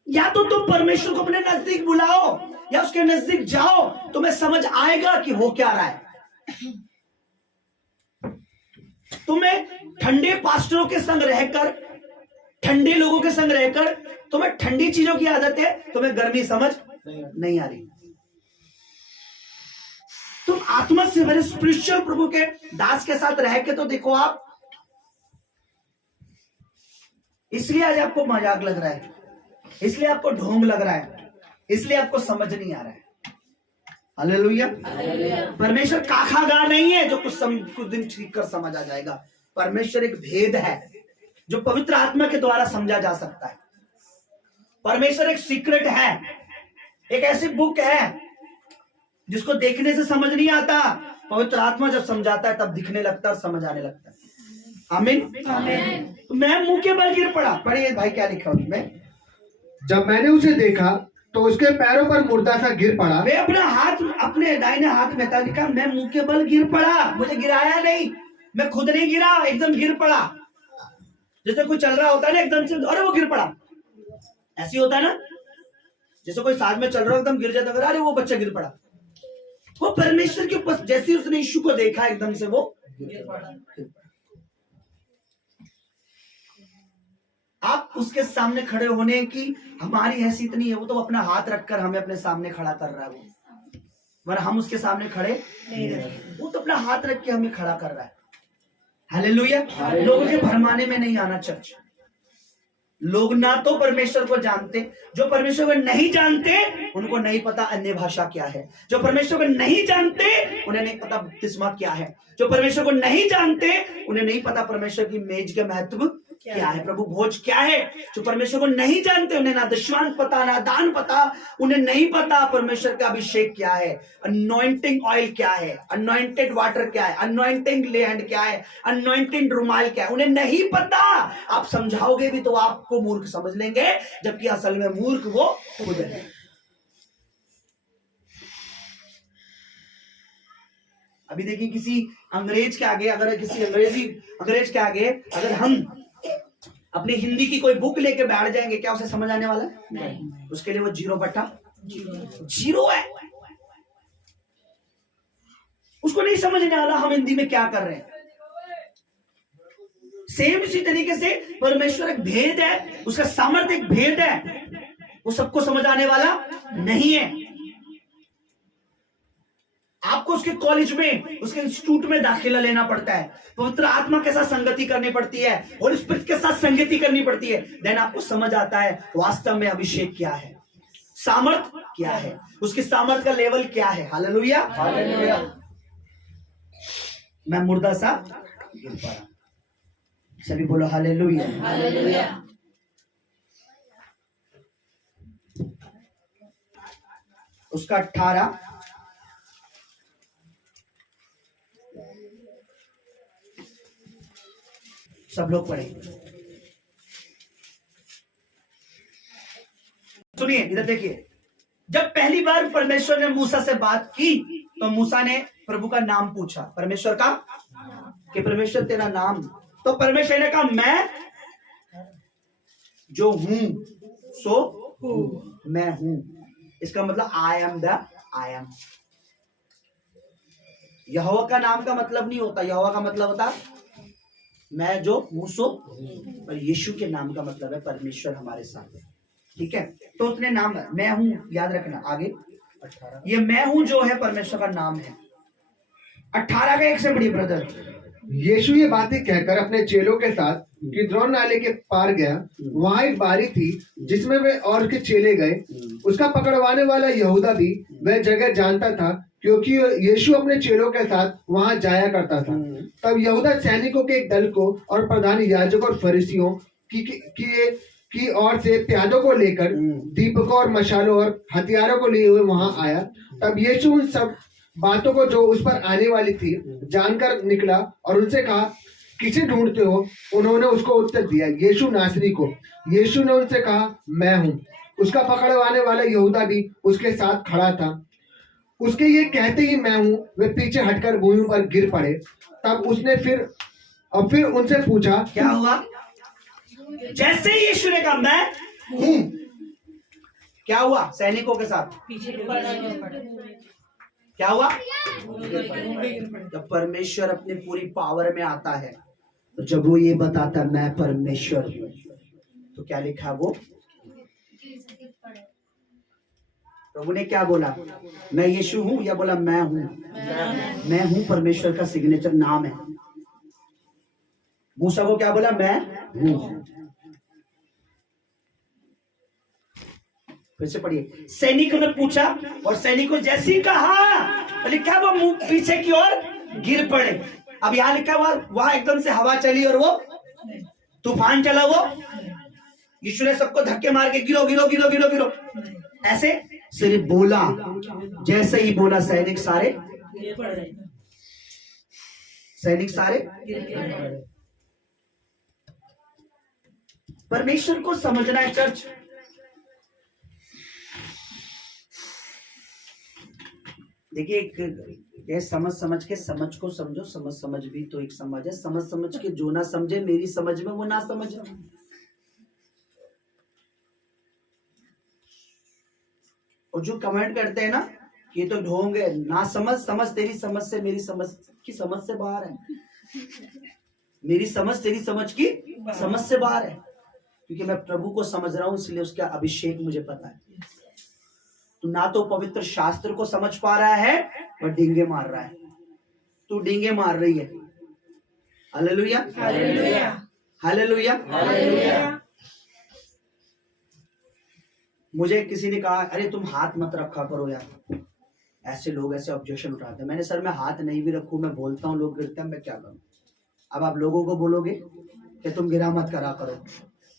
या तो तुम परमेश्वर को अपने नजदीक बुलाओ या उसके नजदीक जाओ, तुम्हें समझ आएगा कि हो क्या रहा है। तुम्हें ठंडे पास्टरों के संग रहकर, ठंडे लोगों के संग रहकर तुम्हें ठंडी चीजों की आदत है, तुम्हें गर्मी समझ नहीं आ रही। तुम आत्मा से भरे स्पिरिचुअल प्रभु के दास के साथ रह के तो देखो आप। इसलिए आज आपको मजाक लग रहा है, इसलिए आपको ढोंग लग रहा है, इसलिए आपको समझ नहीं आ रहा है। हालेलुया। परमेश्वर काखागा नहीं है जो कुछ दिन ठीक कर समझ आ जाएगा। परमेश्वर एक भेद है जो पवित्र आत्मा के द्वारा समझा जा सकता है। परमेश्वर एक सीक्रेट है, एक ऐसी बुक है जिसको देखने से समझ नहीं आता, पवित्र आत्मा जब समझाता है तब दिखने लगता है, समझ आने लगता है। आमीन। तो मैं मुंह के बल गिर पड़ा। पढ़िए भाई क्या लिखा उसमें। जब मैंने उसे देखा तो उसके पैरों पर मुर्दा सा गिर पड़ा। मैं अपना हाथ अपने दाहिने हाथ में था, लिखा मैं मुंह के बल गिर पड़ा। मुझे गिराया नहीं, मैं खुद नहीं गिरा, एकदम गिर पड़ा। जैसे कोई चल रहा होता है ना, एकदम से अरे वो गिर पड़ा, ऐसी होता है ना। जैसे कोई साथ में चल रहा हो, एकदम गिर जाता है, अरे वो बच्चा गिर पड़ा। वो परमेश्वर के ऊपर जैसे ही उसने यीशु को देखा, एकदम से वो गिर पड़ा। आप उसके सामने खड़े होने की हमारी हैसियत नहीं है, वो तो अपना हाथ रखकर हमें अपने सामने खड़ा कर रहा है। वो वरना हम उसके सामने खड़े नहीं रहे, वो तो अपना हाथ रख के हमें खड़ा कर रहा है। हालेलुया। लोगों के भरमाने में नहीं आना चर्च। लोग ना तो परमेश्वर को जानते, जो परमेश्वर को नहीं जानते उनको नहीं पता अन्य भाषा क्या है। जो परमेश्वर को नहीं जानते उन्हें नहीं पता बपतिस्मा क्या है। जो परमेश्वर को नहीं जानते उन्हें नहीं पता परमेश्वर की मेज के महत्व क्या है, प्रभु भोज क्या है। जो परमेश्वर को नहीं जानते उन्हें ना दशमांश पता, ना दान पता, उन्हें नहीं पता परमेश्वर का अभिषेक क्या है, अनॉइंटिंग ऑयल क्या है, अनॉइंटेड वाटर क्या है, अनॉइंटिंग लैंड क्या है, अनॉइंटेड रुमाल क्या है, उन्हें नहीं पता। आप समझाओगे भी तो आपको मूर्ख समझ लेंगे, जबकि असल में मूर्ख वो खुद है। अभी देखिए किसी अंग्रेज के आगे, अगर किसी अंग्रेज के आगे अगर हम अपनी हिंदी की कोई बुक लेके बैठ जाएंगे, क्या उसे समझ आने वाला है? नहीं। उसके लिए वो 0/0 है, उसको नहीं समझने वाला हम हिंदी में क्या कर रहे हैं। सेम इसी तरीके से परमेश्वर एक भेद है, उसका सामर्थ्य एक भेद है, वो सबको समझ आने वाला नहीं है। आपको उसके कॉलेज में, उसके इंस्टीट्यूट में दाखिला लेना पड़ता है, पवित्र आत्मा के साथ संगति करनी पड़ती है, होली स्पिरिट के साथ संगति करनी पड़ती है। देन आपको समझ आता है वास्तव में अभिषेक क्या है, सामर्थ क्या है, उसके सामर्थ का लेवल क्या है। हालेलुया। हालेलुया। मैं मुर्दा सा गिर पड़ा। सभी बोलो हालेलुया। हालेलुया। उसका 18 सब लोग पढ़े, सुनिए इधर देखिए। जब पहली बार परमेश्वर ने मूसा से बात की तो मूसा ने प्रभु का नाम पूछा, परमेश्वर का, कि परमेश्वर तेरा नाम, तो परमेश्वर ने कहा मैं जो हूं सो मैं हूं। इसका मतलब I am the I am. यहोवा का नाम का मतलब नहीं होता, यहोवा का मतलब होता मैं जो हूं सो, और यीशु के नाम का मतलब है परमेश्वर हमारे साथ है, ठीक है। तो उसने नाम मैं हूं, याद रखना। आगे ये मैं हूं जो है परमेश्वर का नाम है। 18 का 1 से पढ़िए ब्रदर। यीशु ये बातें कहकर अपने चेलों के साथ किद्रोन नाले के पार गया। वहां एक बारी थी जिसमें वे और के चेले गए। उसका पकड़वाने वाला यहूदा भी वह जगह जानता था, क्योंकि यीशु अपने चेलों के साथ वहां जाया करता था। तब यहूदा सैनिकों के एक दल को और प्रधान याजकों और फरीसियों की ओर से प्यादों को लेकर दीपकों और मशालों और हथियारों को लिए हुए वहां आया। तब यीशु उन सब बातों को जो उस पर आने वाली थी जानकर निकला और उनसे कहा, किसे ढूंढते हो? उन्होंने उसको उत्तर दिया, यीशु नासरी को। यीशु ने उनसे कहा, मैं हूं। उसका पकड़वाने वाला यहूदा भी उसके साथ खड़ा था। उसके ये कहते ही मैं हूं, वे पीछे हटकर भूमि पर गिर पड़े। तब उसने फिर उनसे पूछा, क्या हुआ? जैसे ही यीशु ने कहा मैं हूं, क्या हुआ? सैनिकों के साथ पीछे क्या हुआ? जब परमेश्वर अपनी पूरी पावर में आता है, तो जब वो ये बताता है मैं परमेश्वर हूं, तो क्या लिखा वो? प्रभु ने क्या बोला? मैं यीशु हूं, या बोला मैं हूं? मैं हूं परमेश्वर का सिग्नेचर नाम है। मूसा को क्या बोला? मैं हूं। फिर से पढ़िए। सैनिकों ने पूछा और सैनिकों जैसे ही कहा, तो लिखा वो मुंह पीछे की ओर गिर पड़े। अब यहां लिखा हुआ वहां एकदम से हवा चली और वो तूफान चला। वो यीशु ने सबको धक्के मार के गिरो गिरो गिरो गिरो गिरो ऐसे सिर्फ बोला। जैसे ही बोला सैनिक सारे परमेश्वर को समझना है चर्च। देखिए ये समझ के समझ को समझो। समझ भी तो एक समझ है। समझ के जो ना समझे मेरी समझ में वो ना समझे। और जो कमेंट करते हैं ना कि ये तो ढोंग है, ना समझ तेरी समझ से मेरी समझ की समझ से बाहर है। मेरी समझ तेरी समझ की समझ से बाहर है, क्योंकि मैं प्रभु को समझ रहा हूं, इसलिए उसका अभिषेक मुझे पता है। तू ना तो पवित्र शास्त्र को समझ पा रहा है और डींगे मार रहा है। तू डींगे मार रही है। Hallelujah hallelujah hallelujah hallelujah. मुझे किसी ने कहा, अरे तुम हाथ मत रखा करो यार। ऐसे लोग ऐसे ऑब्जेक्शन उठाते हैं। मैंने सर मैं हाथ नहीं भी रखूं, मैं बोलता हूं लोग गिरते हैं, मैं क्या करूं? अब आप लोगों को बोलोगे कि तुम गिरा मत करा करो।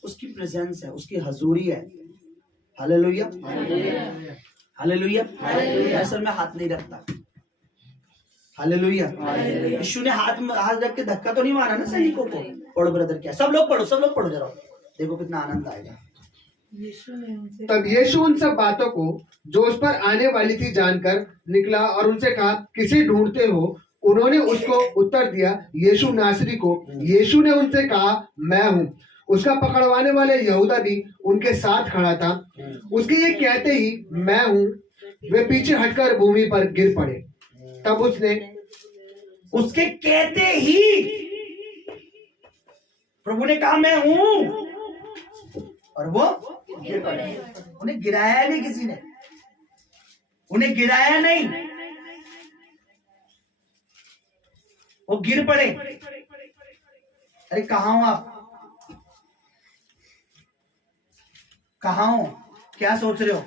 उसकी प्रेजेंस है, उसकी हजूरी है। Hallelujah hallelujah hallelujah. सर मैं हाथ नहीं रखता। हालेलुया। यीशु ने हाथ रख के धक्का तो नहीं मारा ना सैनिकों को। पढ़ो ब्रदर, क्या सब लोग पढ़ो जरा, देखो कितना आनंद आएगा। तब यीशु उन सब बातों को जो उस पर आने वाली थी जानकर निकला और उनसे कहा, किसे ढूंढते हो? उन्होंने उसको उत्तर दिया, यीशु नासरी को। यीशु ने उनसे कहा, मैं हूं। उसका पकड़वाने वाले यहूदा भी उनके साथ खड़ा था। उसके ये कहते ही मैं हूं, वे पीछे हटकर भूमि पर गिर पड़े। तब उसके कहते ही प्रभु ने कहा मैं हूं, और वो गिर पड़े। उन्हें गिराया नहीं, किसी ने उन्हें गिराया नहीं, वो गिर पड़े। अरे कहां हो आप? कहां हो? क्या सोच रहे हो?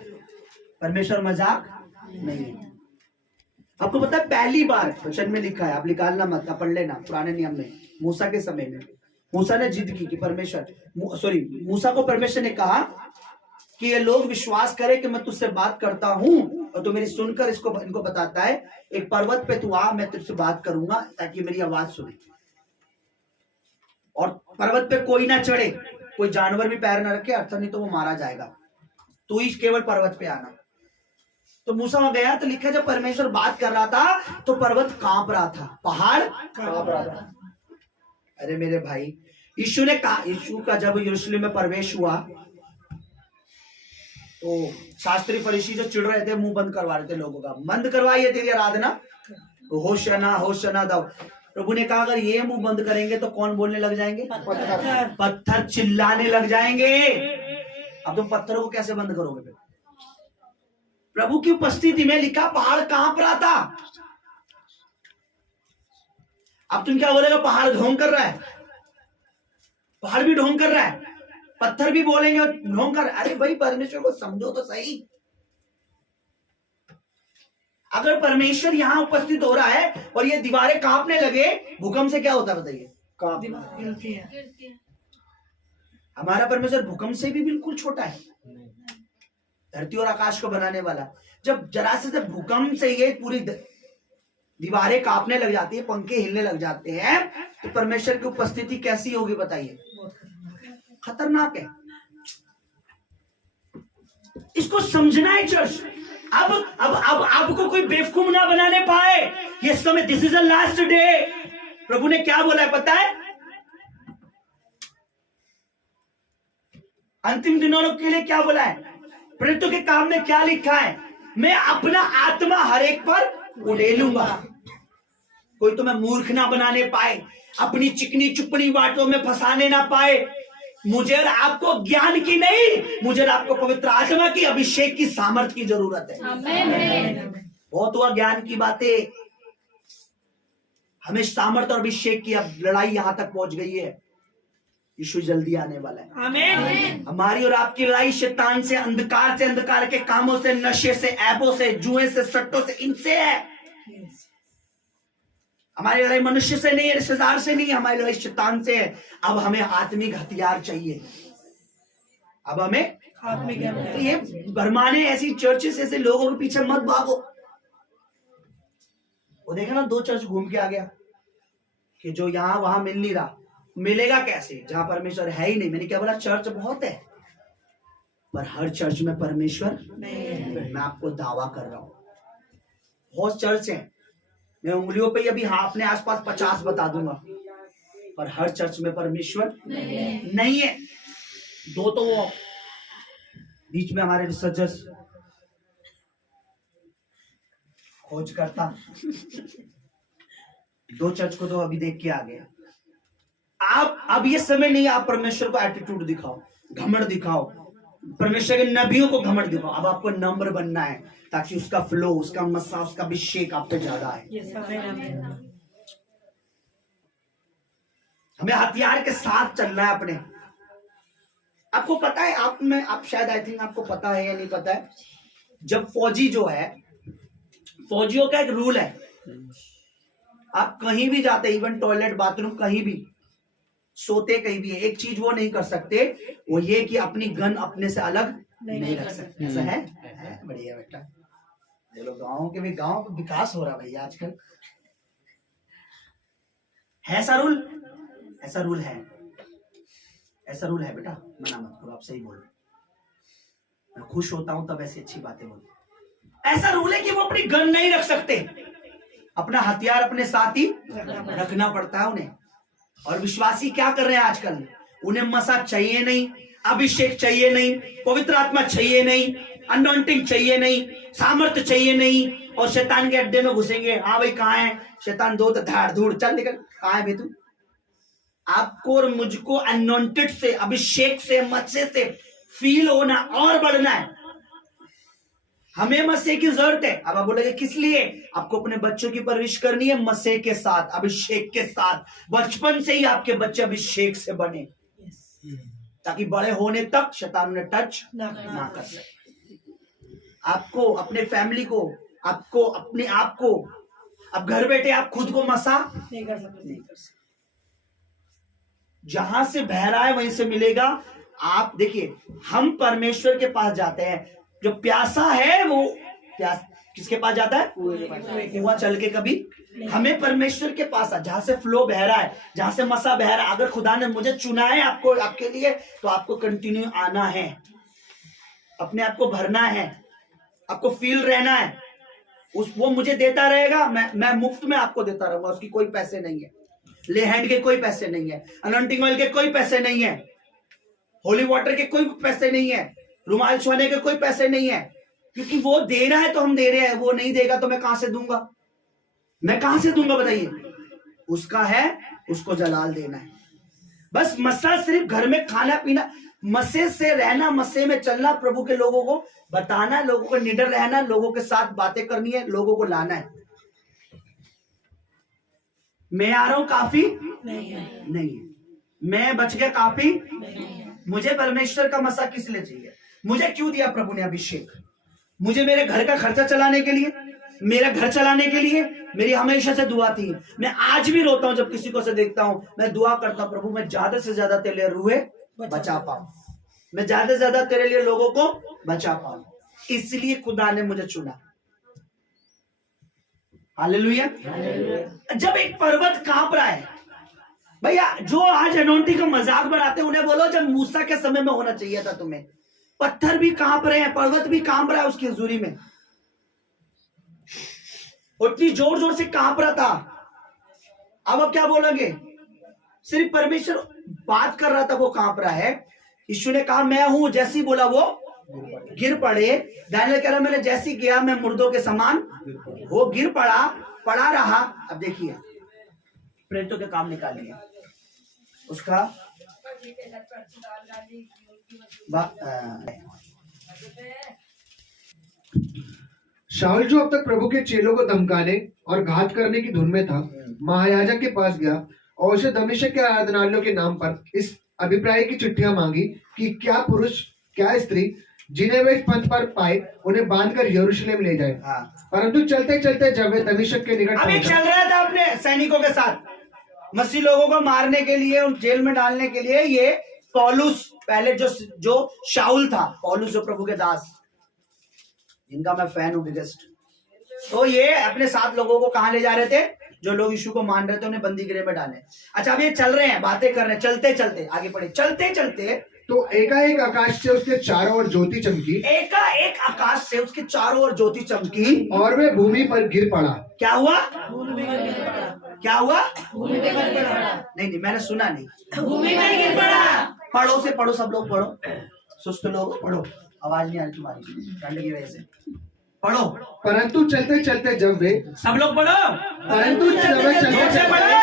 परमेश्वर मजाक नहीं है। आपको पता है पहली बार वचन में लिखा है, आप निकालना मत, पढ़ लेना पुराने नियम में। मूसा के समय में मूसा ने जिद की कि मूसा को परमेश्वर ने कहा कि ये लोग विश्वास करें कि मैं तुझसे बात करता हूं और तू मेरी सुनकर इनको बताता है। एक पर्वत पे तू आ, मैं तुझसे बात करूंगा ताकि मेरी आवाज सुने। और पर्वत पे कोई ना चढ़े, कोई जानवर भी पैर ना रखे, अर्थ नहीं तो वो मारा जाएगा, तू ही केवल पर्वत पे आना। तो मूसा वहां गया तो लिखा जब परमेश्वर बात कर रहा था तो पर्वत कांप रहा था, पहाड़ कांप रहा था। अरे मेरे भाई, यीशु ने कहा, यीशु का जब यरूशलेम में प्रवेश हुआ तो शास्त्री फरीसी जो चिढ़ रहे थे, मुंह बंद करवा रहे थे लोगों का, बंद करवाइए तेरी आराधना, होशना होशना दो। प्रभु ने कहा अगर ये मुंह बंद करेंगे तो कौन बोलने लग जाएंगे? पत्थर चिल्लाने लग जाएंगे। अब तुम पत्थरों को कैसे बंद करोगे फिर? प्रभु की उपस्थिति में लिखा पहाड़ कांप रहा था। अब तुम क्या बोलेगा? पहाड़ ढोंग कर रहा है, पहाड़ भी ढोंग कर रहा है, पत्थर भी बोलेंगे ढोंग कर। अरे भाई परमेश्वर को समझो तो सही। अगर परमेश्वर यहां उपस्थित हो रहा है और ये दीवारें कांपने लगे, भूकंप से क्या होता है बताइए? हिलती है। हमारा परमेश्वर भूकंप से भी बिल्कुल छोटा है, धरती और आकाश को बनाने वाला। जब जरा से भूकंप से ये पूरी दीवारें कांपने लग जाती है, पंखे हिलने लग जाते हैं, तो परमेश्वर की उपस्थिति कैसी होगी बताइए? खतरनाक है। इसको समझना है चर्च। अब आपको कोई बेवकूफ ना बनाने पाए। ये समय, this is the last day. प्रभु ने क्या बोला है पता है? अंतिम दिनों के लिए क्या बोला है? प्रेरितों के काम में क्या लिखा है? मैं अपना आत्मा हर एक पर उड़ेलूंगा। कोई तुम्हें मूर्ख ना बनाने पाए, अपनी चिकनी चुपड़ी बातों में फंसाने ना पाए। मुझे और आपको ज्ञान की नहीं, मुझे और आपको पवित्र आत्मा की, अभिषेक की, सामर्थ की जरूरत है। बहुत हुआ ज्ञान की बातें, हमें सामर्थ और अभिषेक की अब लड़ाई यहां तक पहुंच गई है। यीशु जल्दी आने वाला है। आमीन। हमारी और आपकी लड़ाई शैतान से, अंधकार के कामों से, नशे से, ऐबों से, जुए से, सट्टों से, इनसे है। हमारी लड़ाई मनुष्य से नहीं है, रिश्तेदार से नहीं है, हमारी लड़ाई शैतान से है। अब हमें आत्मिक हथियार चाहिए। अब हमें तो ये भरमाने ऐसी चर्चेस, ऐसे लोगों के पीछे मत भागो। वो देखा ना, 2 चर्च घूम के आ गया कि जो यहां वहां मिल नहीं रहा। मिलेगा कैसे जहां परमेश्वर है ही नहीं? मैंने क्या बोला? चर्च बहुत है पर हर चर्च में परमेश्वर नहीं। मैं आपको दावा कर रहा हूं, बहुत चर्च हैं, मैं उंगलियों पे अभी अपने आसपास 50 बता दूंगा, पर हर चर्च में परमेश्वर नहीं है। 2 तो वो बीच में हमारे रिसर्चर्स खोज करता, 2 चर्च को तो अभी देख के आ गया। आप अब ये समय नहीं, आप परमेश्वर को एटीट्यूड दिखाओ, घमंड दिखाओ, परमेश्वर के नबियों को घमंड दिखाओ। अब आपको नम्र बनना है ताकि उसका फ्लो, उसका मस्सा, उसका अभिषेक आप पे ज्यादा है। हमें हथियार के साथ चलना है अपने। आपको पता है, आप शायद, आई थिंक आपको पता है या नहीं पता है, जब फौजी जो है, फौजियों का एक रूल है, आप कहीं भी जाते, इवन टॉयलेट, बाथरूम, कहीं भी सोते, कहीं भी, एक चीज वो नहीं कर सकते, वो ये कि अपनी गन अपने से अलग नहीं रख सकते। ऐसा है? बढ़िया बेटा, ये लोग गाँव के भी, गाँव का विकास हो रहा भैया आजकल। है ऐसा रूल? ऐसा रूल है, ऐसा रूल है बेटा, मना मत करो, आप सही बोल रहे। मैं खुश होता हूं तब ऐसी अच्छी बातें बोलते। ऐसा रूल है कि वो अपनी गन नहीं रख सकते, अपना हथियार अपने साथ ही रखना पड़ता है उन्हें। और विश्वासी क्या कर रहे हैं आजकल? उन्हें मसा चाहिए नहीं, अभिषेक चाहिए नहीं, पवित्र आत्मा चाहिए नहीं, अनॉइंटिंग चाहिए नहीं, सामर्थ्य चाहिए नहीं, और शैतान के अड्डे में घुसेंगे। हाँ भाई कहाँ है शैतान? दो तो धाड़ धूड़, चल निकल, कहाँ है भाई तू? आपको और मुझको अनॉइंटेड से, अभिषेक से, मत्से से फील होना और बढ़ना है। हमें मसीह की जरूरत है। अब आप बोलेंगे किस लिए? आपको अपने बच्चों की परवरिश करनी है मसीह के साथ, अभिषेक के साथ। बचपन से ही आपके बच्चे अभिषेक से बने, ताकि बड़े होने तक शैतान ने टच ना कर सके। आपको, अपने फैमिली को, आपको, अपने आप को, अब घर बैठे आप खुद को मसा नहीं कर सकते। जहां से बह रहा है वहीं से मिलेगा। आप देखिए, हम परमेश्वर के पास जाते हैं, जो प्यासा है वो प्यास किसके पास जाता है? कुआं चल के कभी हमें परमेश्वर के पास जहां से फ्लो बह रहा है, जहां से मसा बह रहा है। अगर खुदा ने मुझे चुना है आपको, आपके लिए, तो आपको कंटिन्यू आना है, अपने आप को भरना है, आपको फील रहना है। वो मुझे देता रहेगा, मैं मुफ्त में आपको देता रहूंगा। उसकी कोई पैसे नहीं है, ले हैंड के कोई पैसे नहीं है, अनॉइंटिंग ऑयल के कोई पैसे नहीं है, होली वाटर के कोई पैसे नहीं है, रुमाल छुआने के कोई पैसे नहीं है, क्योंकि वो दे रहा है तो हम दे रहे हैं। वो नहीं देगा तो मैं कहां से दूंगा? मैं कहां से दूंगा बताइए? उसका है, उसको जलाल देना है। बस मसा सिर्फ घर में खाना पीना, मसे से रहना, मसे में चलना, प्रभु के लोगों को बताना, लोगों को निडर रहना, लोगों के साथ बातें करनी है, लोगों को लाना है। मैं आ रहा हूं काफी नहीं है, मैं बच गया काफी मुझे परमेश्वर का मसा किस लिए चाहिए? मुझे क्यों दिया प्रभु ने अभिषेक? मुझे मेरे घर का खर्चा चलाने के लिए, मेरा घर चलाने के लिए। मेरी हमेशा से दुआ थी, मैं आज भी रोता हूं जब किसी को से देखता हूं, मैं दुआ करता हूं, प्रभु मैं ज्यादा से ज्यादा तेरे लिए रूहे बचा पाऊं, मैं ज्यादा से ज्यादा तेरे लिए लोगों को बचा पाऊं। इसलिए खुदा ने मुझे चुना। हालेलुया। जब एक पर्वत कांप रहा है, भैया जो आज अनोंटी का मजाक बनाते हैं उन्हें बोलो जब मूसा के समय में होना चाहिए था तुम्हें। पत्थर भी कांप रहे हैं, पर्वत भी कांप रहा है उसकी हजूरी में, उतनी जोर जोर से कांप रहा था। अब क्या बोलोगे? सिर्फ परमेश्वर बात कर रहा था, वो कांप रहा है। यीशु ने कहा मैं हूं, जैसी बोला वो गिर पड़े। दानियल कह रहा मैंने जैसी किया मैं मुर्दों के समान, वो गिर पड़ा रहा। अब देखिए प्रेरितों के काम निकालिए उसका शाऊल जो अब तक प्रभु के चेलों को धमकाने और घात करने की धुन में था, महायाजक के पास गया और उसे दमिश्क के आराधनालयों के नाम पर इस अभिप्राय की चिट्ठियां मांगी कि क्या पुरुष क्या स्त्री जिन्हें वे इस पंथ पर पाए उन्हें बांधकर यरूशलेम ले जाए। परंतु चलते चलते जब वे दमिश्क के निकट अभी चल रहा था अपने सैनिकों के साथ मसीह लोगों को मारने के लिए, उन जेल में डालने के लिए, ये पौलुस पहले जो शाऊल था, पौलुस जो प्रभु के दास जिनका मैं फैन हूं बिगेस्ट, तो ये अपने साथ लोगों को कहां ले जा रहे थे? जो लोग यीशु को मान रहे थे उन्हें बंदी गृह में डाले। अच्छा अब ये चल रहे हैं, बातें कर रहे हैं, चलते चलते आगे बढ़े, चलते चलते तो एकाएक आकाश से उसके चारों ओर ज्योति चमकी, एकाएक आकाश से उसके चारों ओर ज्योति चमकी और वे भूमि पर गिर पड़ा। क्या हुआ? क्या हुआ? नहीं मैंने सुना नहीं। भूमि पर गिर पड़ा। पढ़ो से पढ़ो, सब लोग पढ़ो, सुस्त लोग पढ़ो, आवाज नहीं आ रही तुम्हारी ठंड की वजह से, पढ़ो। परंतु चलते चलते जब वे सब लोग पढ़ो, परंतु जब वे जोर से पढ़ो।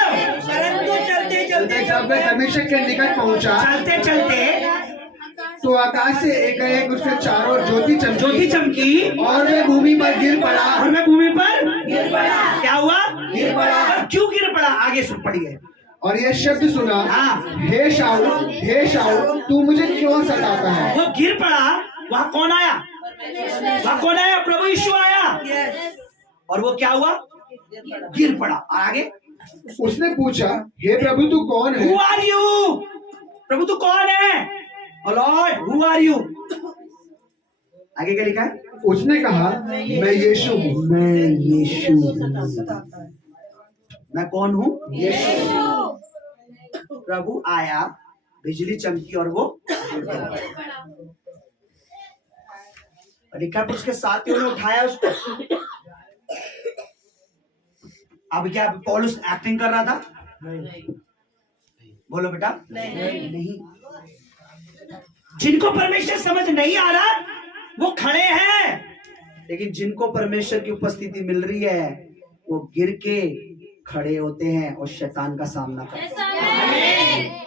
चलते जब वे दमिश्क के निकट पहुंचा, चलते चलते तो आकाश से एकाएक उसके चारों ओर ज्योति चमकी और वे भूमि पर गिर पड़ा। और मैं भूमि पर गिर पड़ा। क्या हुआ? गिर पड़ा। और क्यों गिर पड़ा? आगे सुन पढ़िए। और यह शब्द सुना, हाँ। हे शाऊल तू मुझे क्यों सताता है? वो गिर पड़ा। वहां कौन आया? वहां कौन आया? प्रभु यीशु आया। और वो क्या हुआ? गिर पड़ा। और आगे उसने पूछा, हे प्रभु तू कौन है? Who are you? प्रभु तू कौन है? Lord who are you? आगे क्या लिखा है? उसने कहा, मैं यीशु हूँ। मैं यीशु। मैं कौन हूँ? यीशु। प्रभु आया, बिजली चमकी और वो लिखा, उसके साथियों ने उठाया उसको। अब क्या पौलुस एक्टिंग कर रहा था? बोलो बेटा। नहीं। जिनको परमेश्वर समझ नहीं आ रहा वो खड़े हैं, लेकिन जिनको परमेश्वर की उपस्थिति मिल रही है वो गिर के खड़े होते हैं और शैतान का सामना करते हैं।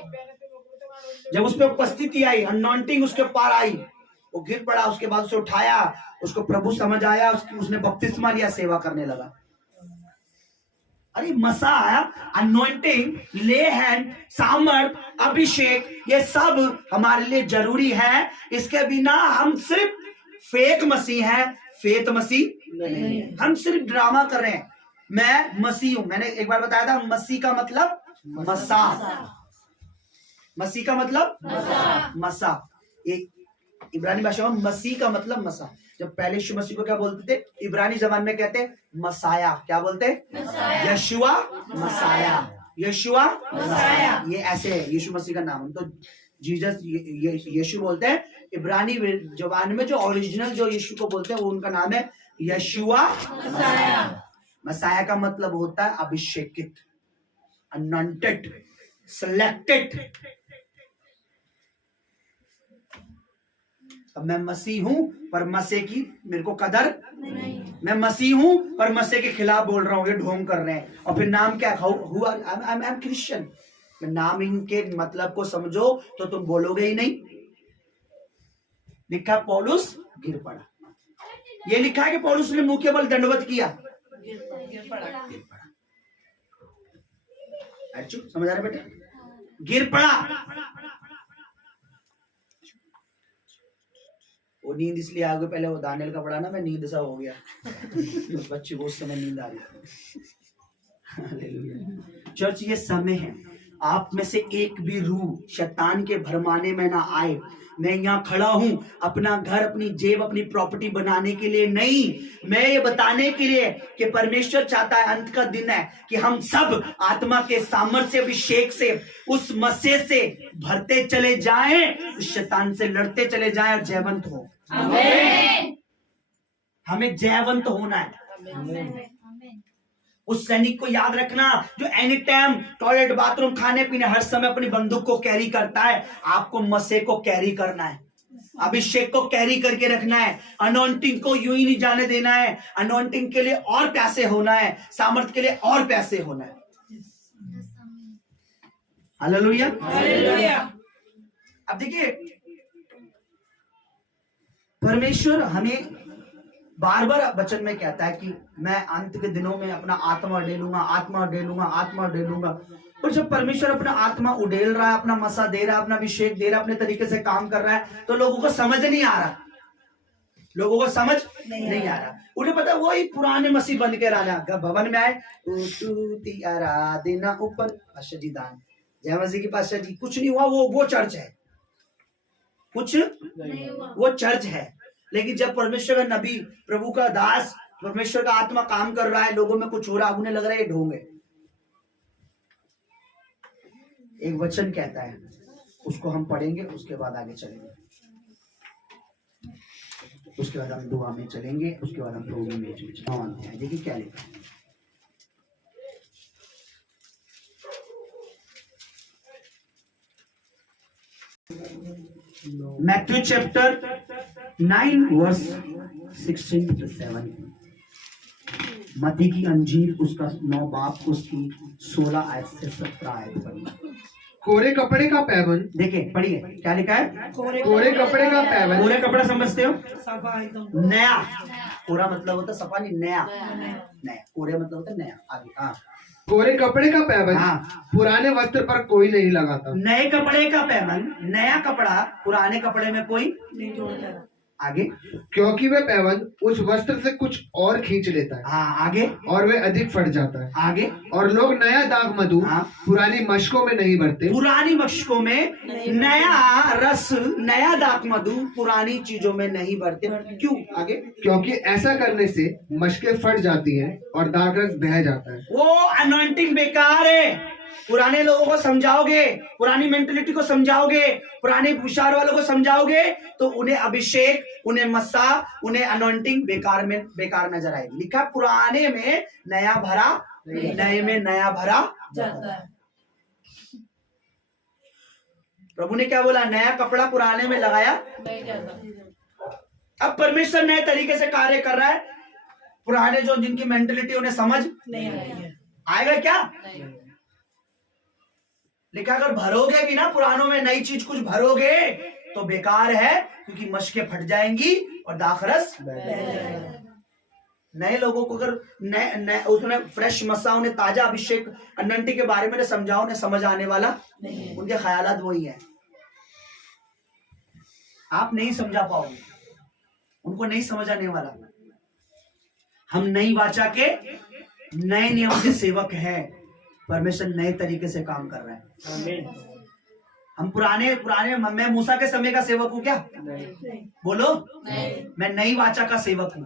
जब उस पर उपस्थिति आई, अनॉइंटिंग उसके पार आई, वो गिर पड़ा, उसके बाद उसे उठाया, उसको प्रभु समझ आया, उसने बपतिस्मा लिया, सेवा करने लगा। अरे मसा आया, अनॉइंटिंग, ले हैंड, सामर्थ, अभिषेक, ये सब हमारे लिए जरूरी है। इसके बिना हम सिर्फ फेक मसीह हैं, फेथ मसीह नहीं। हम सिर्फ ड्रामा कर रहे हैं। मैं मसीह हूं, मैंने एक बार बताया था, मसीह का मतलब मसा, मसीह का मतलब मसा। एक इब्रानी भाषा में मसीह का मतलब मसा। जब पहले यीशु मसीह को क्या बोलते थे? इब्रानी जबान में कहते हैं मसाया। क्या बोलते हैं? यशुआ मसाया, यशुआ मसाया। ये ऐसे है यीशु मसीह का नाम। तो जीसस यीशु बोलते हैं। इब्रानी जबान में जो ओरिजिनल जो यीशु को बोलते हैं वो उनका नाम है यशुआ मसाया। मसाया का मतलब होता है अभिषेकित, अनॉइंटेड, सिलेक्टेड। अब मैं मसीह हूं पर मसीह की मेरे को कदर नहीं। मैं मसीह हूं पर मसीह के खिलाफ बोल रहा हूं, ये ढोंग कर रहे हैं। और फिर नाम क्या हुआ? I am Christian. नाम इनके मतलब को समझो तो तुम बोलोगे ही नहीं। लिखा पौलुस गिर पड़ा। ये लिखा है कि पौलुस ने मुंह के बल दंडवत किया, गिर पड़ा। समझ आ रहे बेटा? गिर पड़ा। वो नींद इसलिए आ गई, पहले वो दानियल का पढ़ा ना, मैं नींद सा हो गया। उस बच्चे को उस समय नींद आ रही थी। चर्च, ये समय है आप में से एक भी रूह शैतान के भरमाने में ना आए। मैं यहाँ खड़ा हूं अपना घर, अपनी जेब, अपनी प्रॉपर्टी बनाने के लिए नहीं। मैं ये बताने के लिए कि परमेश्वर चाहता है, अंत का दिन है, कि हम सब आत्मा के सामर्थ्य, अभिषेक से, उस मसीह से भरते चले जाएं, उस शैतान से लड़ते चले जाएं और जयवंत हो। आमीन। हमें जयवंत होना है। उस सैनिक को याद रखना जो एनी टाइम टॉयलेट, बाथरूम, खाने पीने हर समय अपनी बंदूक को कैरी करता है। आपको मसीह को कैरी करना है, अभिषेक को कैरी करके रखना है। अनॉइंटिंग को यूं ही नहीं जाने देना है। अनॉइंटिंग के लिए और प्यासे होना है, सामर्थ के लिए और प्यासे होना है। Hallelujah, hallelujah. अब देखिए, परमेश्वर हमें बार बार वचन में कहता है कि मैं अंत के दिनों में अपना आत्मा उडेलूंगा, आत्मा उडेलूंगा, आत्मा उडेलूंगा। और जब परमेश्वर अपना आत्मा उडेल रहा है, अपना मसा दे रहा है, अपना अभिषेक दे रहा है, अपने तरीके से काम कर रहा है, तो लोगों को समझ नहीं आ रहा। लोगों को समझ नहीं आ रहा। उन्हें पता वही पुराने मसीह बन के राजा भवन में आए, आराधना ऊपर पाशाह जी दान, जय मसीह की पाशाह जी। कुछ नहीं हुआ, वो चर्च है, कुछ वो चर्च है। लेकिन जब परमेश्वर का नबी, प्रभु का दास, परमेश्वर का आत्मा काम कर रहा है, लोगों में कुछ हो रहा है, उन्हें लग रहा है ये ढोंग है। एक वचन कहता है, उसको हम पढ़ेंगे, उसके बाद आगे चलेंगे। उसके बाद हम दुआ में चलेंगे, उसके बाद हम प्रभु में चलेंगे। देखिए क्या लिखा है। Matthew chapter 9 verse 16 to 7। मत्ती की अंजील उसका 9 बाब उसकी 16 आयत से 17 आयत पढ़ी। कोरे कपड़े का पैबंद। देखिए पढ़िए क्या लिखा है। कोरे कपड़े का पैबंद। कोरे कपड़ा समझते हो? सफा एकदम नया। कोरा मतलब होता है सफा नहीं, नया। नया कोरे मतलब होता है नया। आगे हाँ। कोरे कपड़े का पैबंद हाँ। पुराने वस्त्र पर कोई नहीं लगाता। नए कपड़े का पैबंद, नया कपड़ा पुराने कपड़े में कोई नहीं जोड़ता। आगे, क्योंकि वह पैबंद उस वस्त्र से कुछ और खींच लेता है। हाँ आगे, और वह अधिक फट जाता है। आगे, और लोग नया दाग मधु हाँ। पुरानी मशकों में नहीं भरते। पुरानी मशकों में नया रस, नया दाग मधु पुरानी चीजों में नहीं भरते। क्यों? आगे, क्योंकि ऐसा करने से मशकें फट जाती हैं और दाग रस बह जाता है। वो अनॉइंटिंग बेकार है। पुराने लोगों को समझाओगे, पुरानी मेंटेलिटी को समझाओगे, पुराने विचार वालों को समझाओगे, तो उन्हें अभिषेक, उन्हें मसा, उन्हें अनॉइंटिंग बेकार नजर आएगी। लिखा पुराने में नया भरा, नए में नया भरा जाता है। प्रभु ने क्या बोला? नया कपड़ा पुराने में लगाया नहीं जाता। अब परमेश्वर नए तरीके से कार्य कर रहा है। पुराने जो जिनकी मेंटेलिटी उन्हें समझ नहीं आई है। आएगा क्या? नहीं। लिखा अगर भरोगे भी ना पुरानों में नई चीज कुछ भरोगे तो बेकार है, क्योंकि मशकें फट जाएंगी और दाखरस नए लोगों को अगर नए उसने फ्रेश मसा, उन्हें ताजा अभिषेक अनंटी के बारे में समझाओ, उन्हें समझ आने वाला नहीं। उनके ख्यालात वही है, आप नहीं समझा पाओगे, उनको नहीं समझ आने वाला। हम नई वाचा के नए नियम के सेवक हैं। परमेश्वर नए तरीके से काम कर रहा है। हम पुराने पुराने मैं मूसा के समय का सेवक हूं क्या? नहीं। बोलो, नहीं। मैं नई वाचा का सेवक हूं,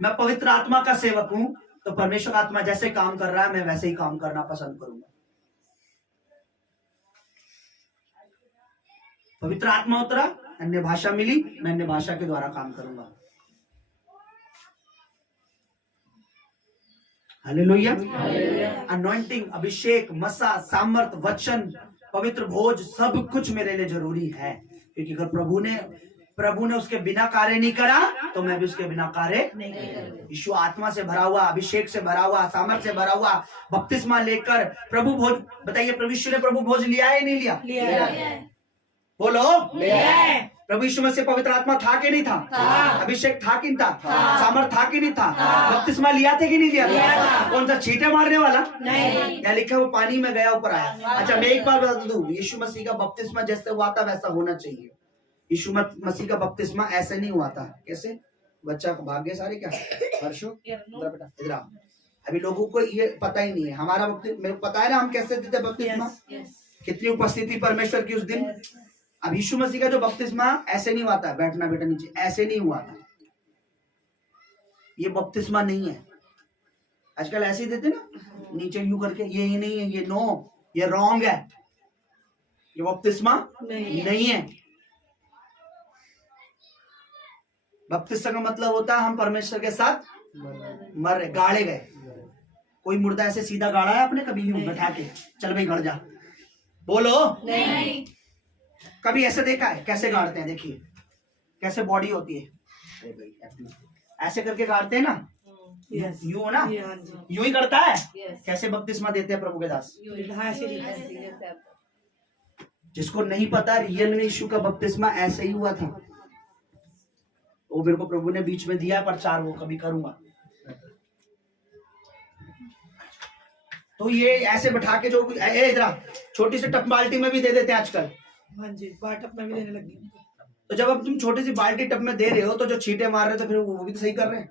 मैं पवित्र आत्मा का सेवक हूं। तो परमेश्वर आत्मा जैसे काम कर रहा है मैं वैसे ही काम करना पसंद करूंगा। पवित्र आत्मा उतरा, अन्य भाषा मिली, मैं अन्य भाषा के द्वारा काम करूंगा। हालेलुया। अनॉइंटिंग, अभिषेक, मसा, सामर्थ, वचन, पवित्र भोज, सब कुछ मेरे लिए जरूरी है। क्योंकि अगर प्रभु ने उसके बिना कार्य नहीं करा तो मैं भी उसके बिना कार्य नहीं करेंगे। यीशु आत्मा से भरा हुआ, अभिषेक से भरा हुआ, सामर्थ से भरा हुआ, बपतिस्मा लेकर प्रभु भोज, बताइए प्रभु यीशु ने प्रभु भोज लिया है नहीं लिया? लिया है। बोलो, लिया है। प्रभु यीशु मसीह पवित्र आत्मा था कि नहीं था? अभिषेक था कि नहीं था? सामर्थ था कि नहीं था? बपतिस्मा लिया था कि नहीं लिया था? कौन सा छींटे मारने वाला? नहीं। या लिखा वो पानी में गया ऊपर आया। अच्छा मैं एक बार बता दूं, यीशु मसीह का बपतिस्मा जैसे हुआ था वैसा होना चाहिए। यीशु मसीह का बपतिस्मा ऐसे नहीं हुआ था। कैसे? बच्चा भाग गए सारे क्या? हर्षो इधर बेटा, इधर आ। अभी लोगों को ये पता ही नहीं है। हमारा मेरे को पता है ना हम कैसे देते बपतिस्मा, कितनी उपस्थिति परमेश्वर की उस दिन। अब यीशु मसीह का जो बपतिस्मा ऐसे नहीं हुआ था, बैठना बेटा नीचे, ऐसे नहीं हुआ था। ये बपतिस्मा नहीं है। आजकल ऐसे ही देते ना, नीचे यूं करके, ये ही नहीं है, ये नो, ये रॉन्ग है, ये बपतिस्मा नहीं है। बपतिस्मा का मतलब होता है हम परमेश्वर के साथ मर रहे, गाड़े गए। कोई मुर्दा ऐसे सीधा गाड़ा है आपने कभी यूं बैठा के, चल भाई गड़ जा? बोलो, नहीं। कभी ऐसे देखा है? कैसे गाड़ते हैं, देखिए कैसे बॉडी होती है। अरे भाई ऐसे करके गाड़ते हैं ना, यूं ना, यूं ही करता है। कैसे बपतिस्मा देते हैं प्रभु के दास? जिसको नहीं पता रियल में यीशु का बपतिस्मा ऐसे ही हुआ था, वो मेरे को प्रभु ने बीच में दिया प्रचार, वो कभी करूंगा। तो ये ऐसे बैठा के जो इधर छोटी सी टप बाल्टी में भी दे देते हैं आजकल। हाँ जी, टप में भी देने लगी। तो जब अब तुम छोटी सी बाल्टी टप में दे रहे हो तो जो छींटे मार रहे हो तो फिर वो भी तो सही कर रहे हैं।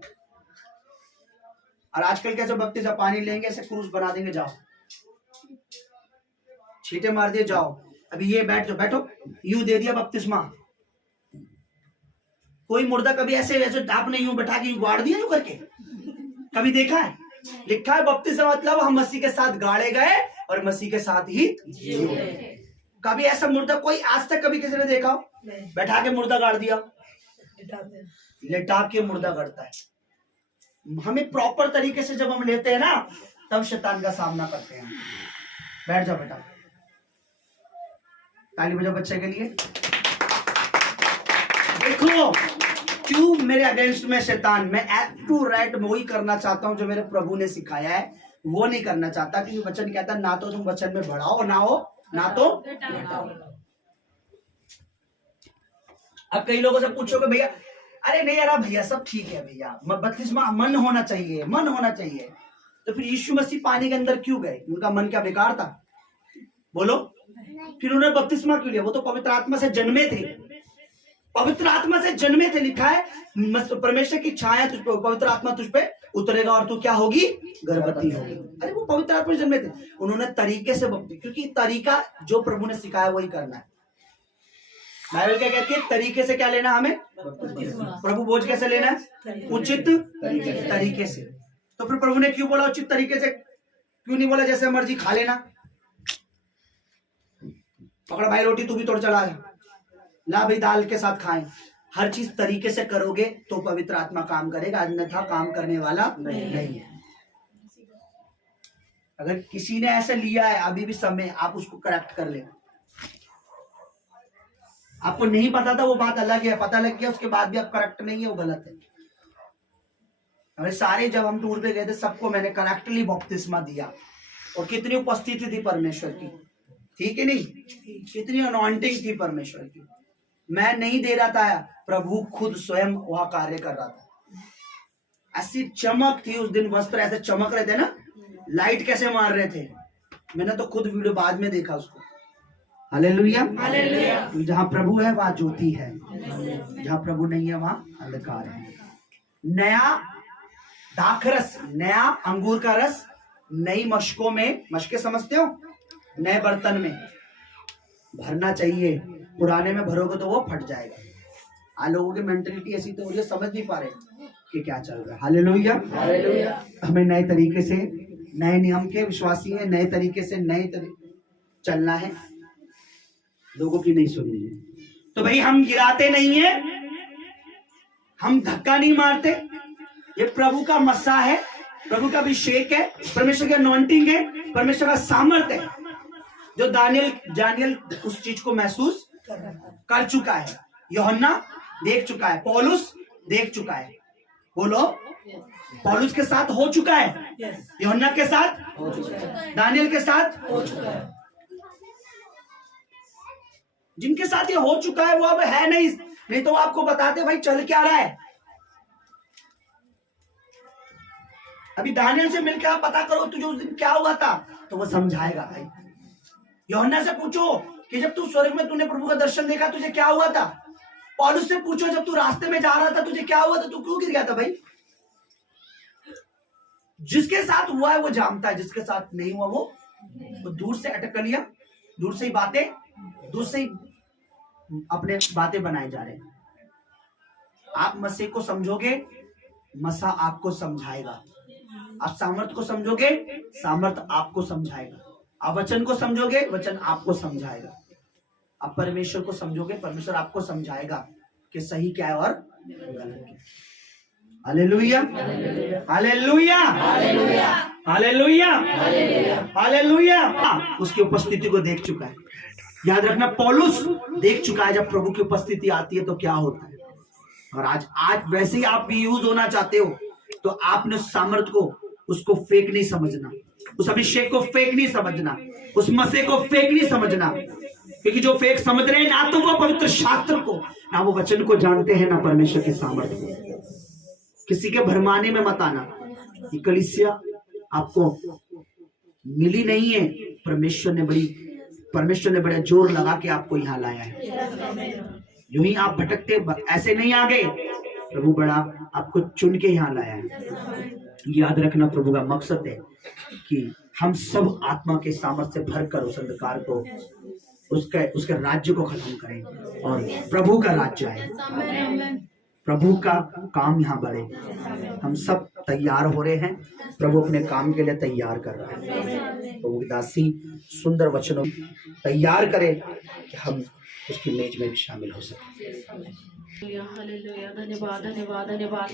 और आजकल कैसे बपतिस्मा पानी लेंगे ऐसे क्रूज बना देंगे, जाओ छींटे मार दिए जाओ, अभी ये बैठो, यूं दे दिया बपतिस्मा। कोई मुर्दा कभी ऐसे आपने यूं बैठा के यूं गाड़ दिया यूं करके कभी देखा है? लिखा है बपतिस्मा मतलब हम मसीह के साथ गाड़े गए और मसीह के साथ ही जिए। कभी ऐसा मुर्दा कोई आज तक कभी किसी ने देखा हो? बैठा के मुर्दा गाड़ दिया, लेटा के मुर्दा गड़ता है। हमें प्रॉपर तरीके से जब हम लेते हैं ना तब शैतान का सामना करते हैं। बैठ जाओ बेटा, ताली बजाओ बच्चे के लिए। देखो क्यों मेरे अगेंस्ट में शैतान, मैं एक्ट टू राइट में वही करना चाहता हूं जो मेरे प्रभु ने सिखाया है, वो नहीं करना चाहता। क्योंकि वचन कहता है ना तो तुम वचन में बढ़ाओ ना हो ना तो घटाओ। अब कई लोगों से पूछोगे भैया, अरे नहीं यार भैया सब ठीक है भैया, बपतिस्मा मन होना चाहिए, मन होना चाहिए। तो फिर यीशु मसीह पानी के अंदर क्यों गए? उनका मन क्या बेकार था? बोलो, फिर उन्होंने बपतिस्मा क्यों लिया? वो तो पवित्र आत्मा से जन्मे थे, पवित्र आत्मा से जन्मे थे। लिखा है परमेश्वर की छाया तुझ पे, पवित्र आत्मा तुझ पे उतरेगा और तू क्या होगी? गर्भवती होगी। अरे वो पवित्र आत्मा से जन्मे थे, उन्होंने तरीके से बपतिस्मा, क्योंकि तरीका जो प्रभु ने सिखाया वही करना है। बाइबल क्या कहती है? तरीके से क्या लेना हमें? प्रभु भोज कैसे लेना है? उचित तरीके से। तो फिर प्रभु ने क्यों बोला उचित तरीके से? क्यों नहीं बोला जैसे मर्जी खा लेना? पकड़ भाई रोटी, तू भी तोड़ चला ला भाई दाल के साथ खाएं। हर चीज तरीके से करोगे तो पवित्र आत्मा काम करेगा, अन्यथा काम करने वाला नहीं है। अगर किसी ने ऐसे लिया है अभी भी समय, आप उसको करेक्ट कर ले। आपको नहीं पता था वो बात अलग है, पता लग गया उसके बाद भी आप करेक्ट नहीं है, वो गलत है। हमें सारे जब हम टूर पे गए थे सबको मैंने करेक्टली बपतिस्मा दिया। और कितनी उपस्थिति थी परमेश्वर की, ठीक है नहीं? कितनी अनॉइंटिंग थी परमेश्वर की। मैं नहीं दे रहा था, प्रभु खुद स्वयं वहां कार्य कर रहा था। ऐसी चमक थी उस दिन, वस्त्र ऐसे चमक रहे थे ना, लाइट कैसे मार रहे थे। मैंने तो खुद वीडियो बाद में देखा उसको। Hallelujah, hallelujah. जहां प्रभु है वहां ज्योति है, जहां प्रभु नहीं है वहां अंधकार है। नया दाखरस, नया अंगूर का रस नई मशकों में, मशके समझते हो? नए बर्तन में भरना चाहिए, पुराने में भरोगे तो वो फट जाएगा। आज लोगों की मेंटेलिटी ऐसी तो हो रही है, समझ नहीं पा रहे कि क्या चल रहा है। Hallelujah, hallelujah. हमें नए तरीके से, नए नियम के विश्वासी है, नए तरीके से चलना है, लोगों की नहीं सुननी है। तो भाई हम गिराते नहीं है, हम धक्का नहीं मारते। ये प्रभु का मस्सा है, प्रभु का अभिषेक है, परमेश्वर का अनॉइंटिंग है, परमेश्वर का सामर्थ्य है, जो दानियल उस चीज को महसूस कर चुका है, यूहन्ना देख चुका है, पौलुस देख चुका है। बोलो, पौलुस के साथ हो चुका है, यूहन्ना के साथ हो चुका है, दानियल के साथ हो चुका है। जिनके साथ ये हो चुका है वो अब है नहीं तो वो आपको बताते भाई चल क्या रहा है। अभी दानियल से मिलकर आप पता करो तुझे उस दिन क्या हुआ था, तो वो समझाएगा। भाई यूहन्ना से पूछो कि जब तू स्वर्ग में तूने प्रभु का दर्शन देखा तुझे क्या हुआ था। पौलुस से पूछो जब तू रास्ते में जा रहा था तुझे क्या हुआ था, तू क्यों गिर गया था। भाई जिसके साथ हुआ है वो जानता है, जिसके साथ नहीं हुआ वो दूर से अटकलियां, दूर से ही बातें, दूर से ही अपने बातें बनाए जा रहे हैं। आप मसीह को समझोगे, मसीह आपको समझाएगा। आप सामर्थ को समझोगे, सामर्थ आपको समझाएगा। आप वचन को समझोगे, वचन आपको समझाएगा। आप परमेश्वर को समझोगे, परमेश्वर आपको समझाएगा कि सही क्या है और गलत क्या है। Hallelujah, hallelujah, hallelujah, hallelujah. उसकी उपस्थिति को देख चुका है। याद रखना, पौलुस देख चुका है जब प्रभु की उपस्थिति आती है तो क्या होता है। और आज वैसे ही आप भी यूज होना चाहते हो तो आपने उस सामर्थ को, उसको फेक नहीं समझना, उस अभिषेक को फेक नहीं समझना, उस मसीह को फेक नहीं समझना। क्योंकि जो फेक समझ रहे हैं ना तो वो पवित्र शास्त्र को, ना वो वचन को जानते हैं, ना परमेश्वर के सामर्थ्य को। किसी के भरमाने में मत आना। ये कलीसिया आपको मिली नहीं है, परमेश्वर ने बड़े जोर लगा के आपको यहाँ लाया है। यूं ही आप भटकते ऐसे नहीं आ गए, प्रभु बड़ा आपको चुन के यहाँ लाया है। याद रखना, प्रभु का मकसद है कि हम सब आत्मा के सामर्थ्य से भरकर उस अंधकार को, उसके राज्य को खत्म करें और प्रभु का राज्य आए, प्रभु का काम यहाँ बढ़े। हम सब तैयार हो रहे हैं, प्रभु अपने काम के लिए तैयार कर रहा है। प्रभु की दासी सुंदर वचनों तैयार करे कि हम उसकी मेज में भी शामिल हो सके। हालेलुया, धन्यवाद धन्यवाद धन्यवाद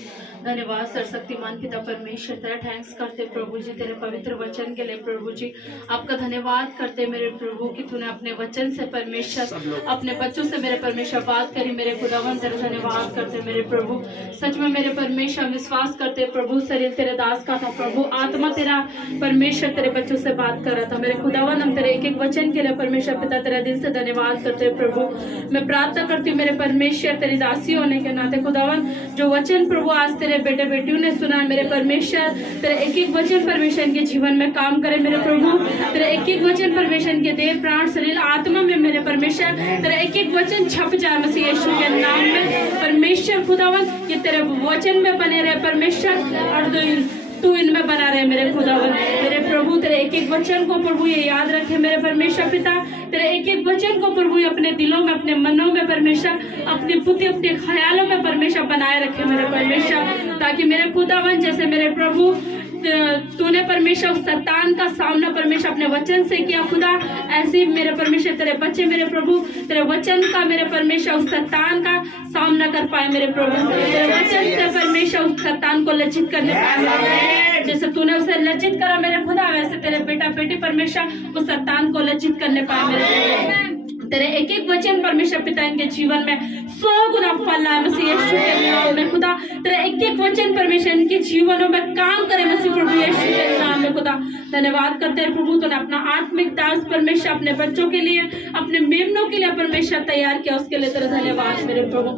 धन्यवाद सर्वशक्तिमान पिता परमेश्वर, तेरा थैंक्स करते प्रभु जी तेरे पवित्र वचन के लिए। प्रभु जी आपका धन्यवाद करते मेरे प्रभु कि तूने अपने वचन से परमेश्वर अपने बच्चों से मेरे परमेश्वर बात करी। मेरे खुदावन तेरा धन्यवाद करते मेरे प्रभु। सच में मेरे परमेश्वर विश्वास करते प्रभु, शरीर तेरे दास का था प्रभु, आत्मा तेरा परमेश्वर तेरे बच्चों से बात कर रहा था। मेरे खुदावन हम तेरे एक एक वचन के लिए परमेश्वर पिता तेरा दिल से धन्यवाद करते प्रभु। मैं प्रार्थना करती हूँ मेरे परमेश्वर तेरी दासी होने के नाते खुदावन, जो वचन प्रभु आज तेरे बेटे बेटियों ने सुना, मेरे परमेश्वर तेरे एक एक वचन परमेश्वर इनके जीवन में काम करे। मेरे प्रभु तेरे एक एक वचन परमेश्वर इनके देह प्राण शरीर आत्मा में मेरे परमेश्वर तेरा एक एक वचन छप जाए मसीह यीशु के नाम में। परमेश्वर खुदावन ये तेरे वचन में बने रहे परमेश्वर, और तू इनमें बना रहे मेरे खुदावन। मेरे प्रभु तेरे एक एक वचन को प्रभु ये याद रखे मेरे परमेश्वर पिता, तेरे एक एक वचन को प्रभु अपने दिलों में, अपने मनों में परमेश्वर, अपनी बुद्धि अपने ख्यालों में परमेश्वर बनाए रखे मेरे परमेश्वर, ताकि मेरे खुदावन जैसे मेरे प्रभु तूने परमेश्वर उस शैतान का सामना परमेश्वर अपने वचन से किया खुदा, ऐसे मेरे परमेश्वर तेरे बच्चे मेरे प्रभु तेरे वचन का मेरे परमेश्वर उस शैतान का सामना कर पाए मेरे प्रभु। तेरे वचन से परमेश्वर उस शैतान को लज्जित करने पाए, जैसे तूने उसे लज्जित करा मेरे खुदा, वैसे तेरे बेटा बेटी परमेश्वर उस शैतान को लज्जित करने पाए मेरे। तेरे एक एक वचन परमेश्वर पिता इनके जीवन में 100 गुना फल लाए मसीह यीशु के नाम में खुदा। तेरे एक एक वचन परमेश्वर इनके जीवनों में काम करे मसीह प्रभु यीशु के नाम में खुदा। धन्यवाद करते हैं प्रभु, तूने अपना आत्मिक दास परमेश्वर अपने बच्चों के लिए, अपने मेमनों के लिए परमेश्वर तैयार किया, उसके लिए तेरा धन्यवाद मेरे प्रभु।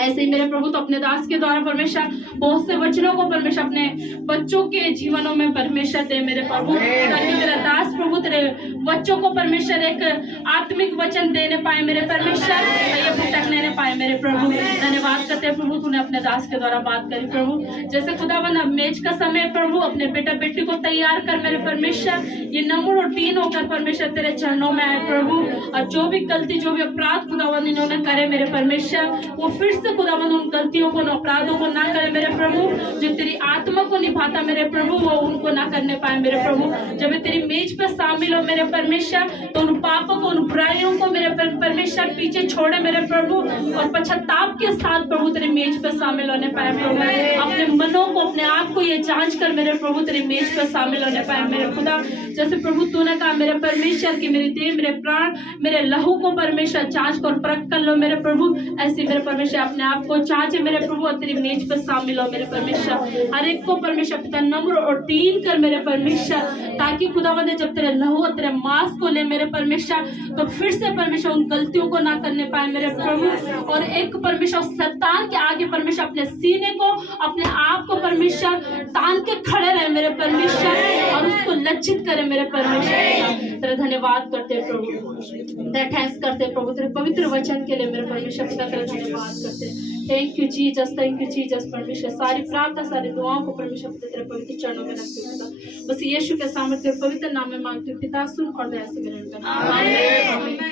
ऐसे ही मेरे प्रभु तो अपने दास के द्वारा परमेश्वर बहुत से वचनों को परमेश्वर अपने बच्चों के जीवनों में परमेश्वर दे मेरे प्रभु, ताकि तेरा दास प्रभु तेरे बच्चों को परमेश्वर एक आत्मिक वचन देने पाए मेरे परमेश्वर, ये भटकने न पाए मेरे प्रभु। धन्यवाद करते हैं प्रभु, तूने अपने दास के द्वारा बात करी प्रभु। जैसे खुदावन अब मेज का समय प्रभु अपने बेटा बेटी को तैयार कर मेरे परमेश्वर, ये नम्र और दीन होकर परमेश्वर तेरे चरणों में आए प्रभु, और जो भी गलती जो भी अपराध खुदावन इन्होंने करे मेरे परमेश्वर, वो फिर से खुदावन उन गलतियों को, अपराधों को ना करे मेरे प्रभु। जो तेरी आत्मा को निभाता मेरे प्रभु, वो उनको ना करने पाए मेरे प्रभु। जब तेरी मेज पर शामिल हो मेरे परमेश्वर, तो उन पापों को, उन बुराइयों को मेरे परमेश्वर पीछे छोड़े मेरे प्रभु, और पश्चाताप के साथ प्रभु तेरी मेज पर शामिल होने पाए प्रभु। अपने मनों को, अपने आप को ये जांच कर मेरे प्रभु तेरी मेज पर शामिल होने पाए मेरे खुदा। जैसे प्रभु तूने कहा मेरे परमेश्वर की मेरी देह, मेरे प्राण, मेरे लहू को परमेश्वर जांच कर परख कर लो मेरे प्रभु, ऐसे मेरे परमेश्वर अपने आप को जांचे मेरे प्रभु, और तेरी मेज पर शामिल हो मेरे परमेश्वर। हर एक को परमेश्वर पिता नम्र और दीन कर मेरे परमेश्वर, ताकि खुदावंद जब तेरे लहू और तेरे मांस को ले मेरे परमेश्वर, तो फिर से परमेश्वर उन गलतियों को ना करने पाए मेरे प्रभु, और एक परमेश्वर शैतान के आगे परमेश्वर अपने सीने को, अपने आप को परमेश्वर तान के खड़े रहे मेरे परमेश्वर, और उसको लज्जित करे मेरे परमेश्वर। तेरे धन्यवाद करते हैं प्रभु, तेरे थैंक्स करते हैं प्रभु, तेरे पवित्र वचन के लिए मेरे परमेश्वर पिता तेरा धन्यवाद करते हैं। थैंक यू जीसस परमेश्वर। सारी प्रार्थना, सारी दुआओं को परमेश्वर पिता तेरे पवित्र चरणों में रखते हैं। बस यीशु के सामर्थ्य पवित्र नाम में मांगते पिता, सुन और दया से विनम्र करते हैं। आमीन।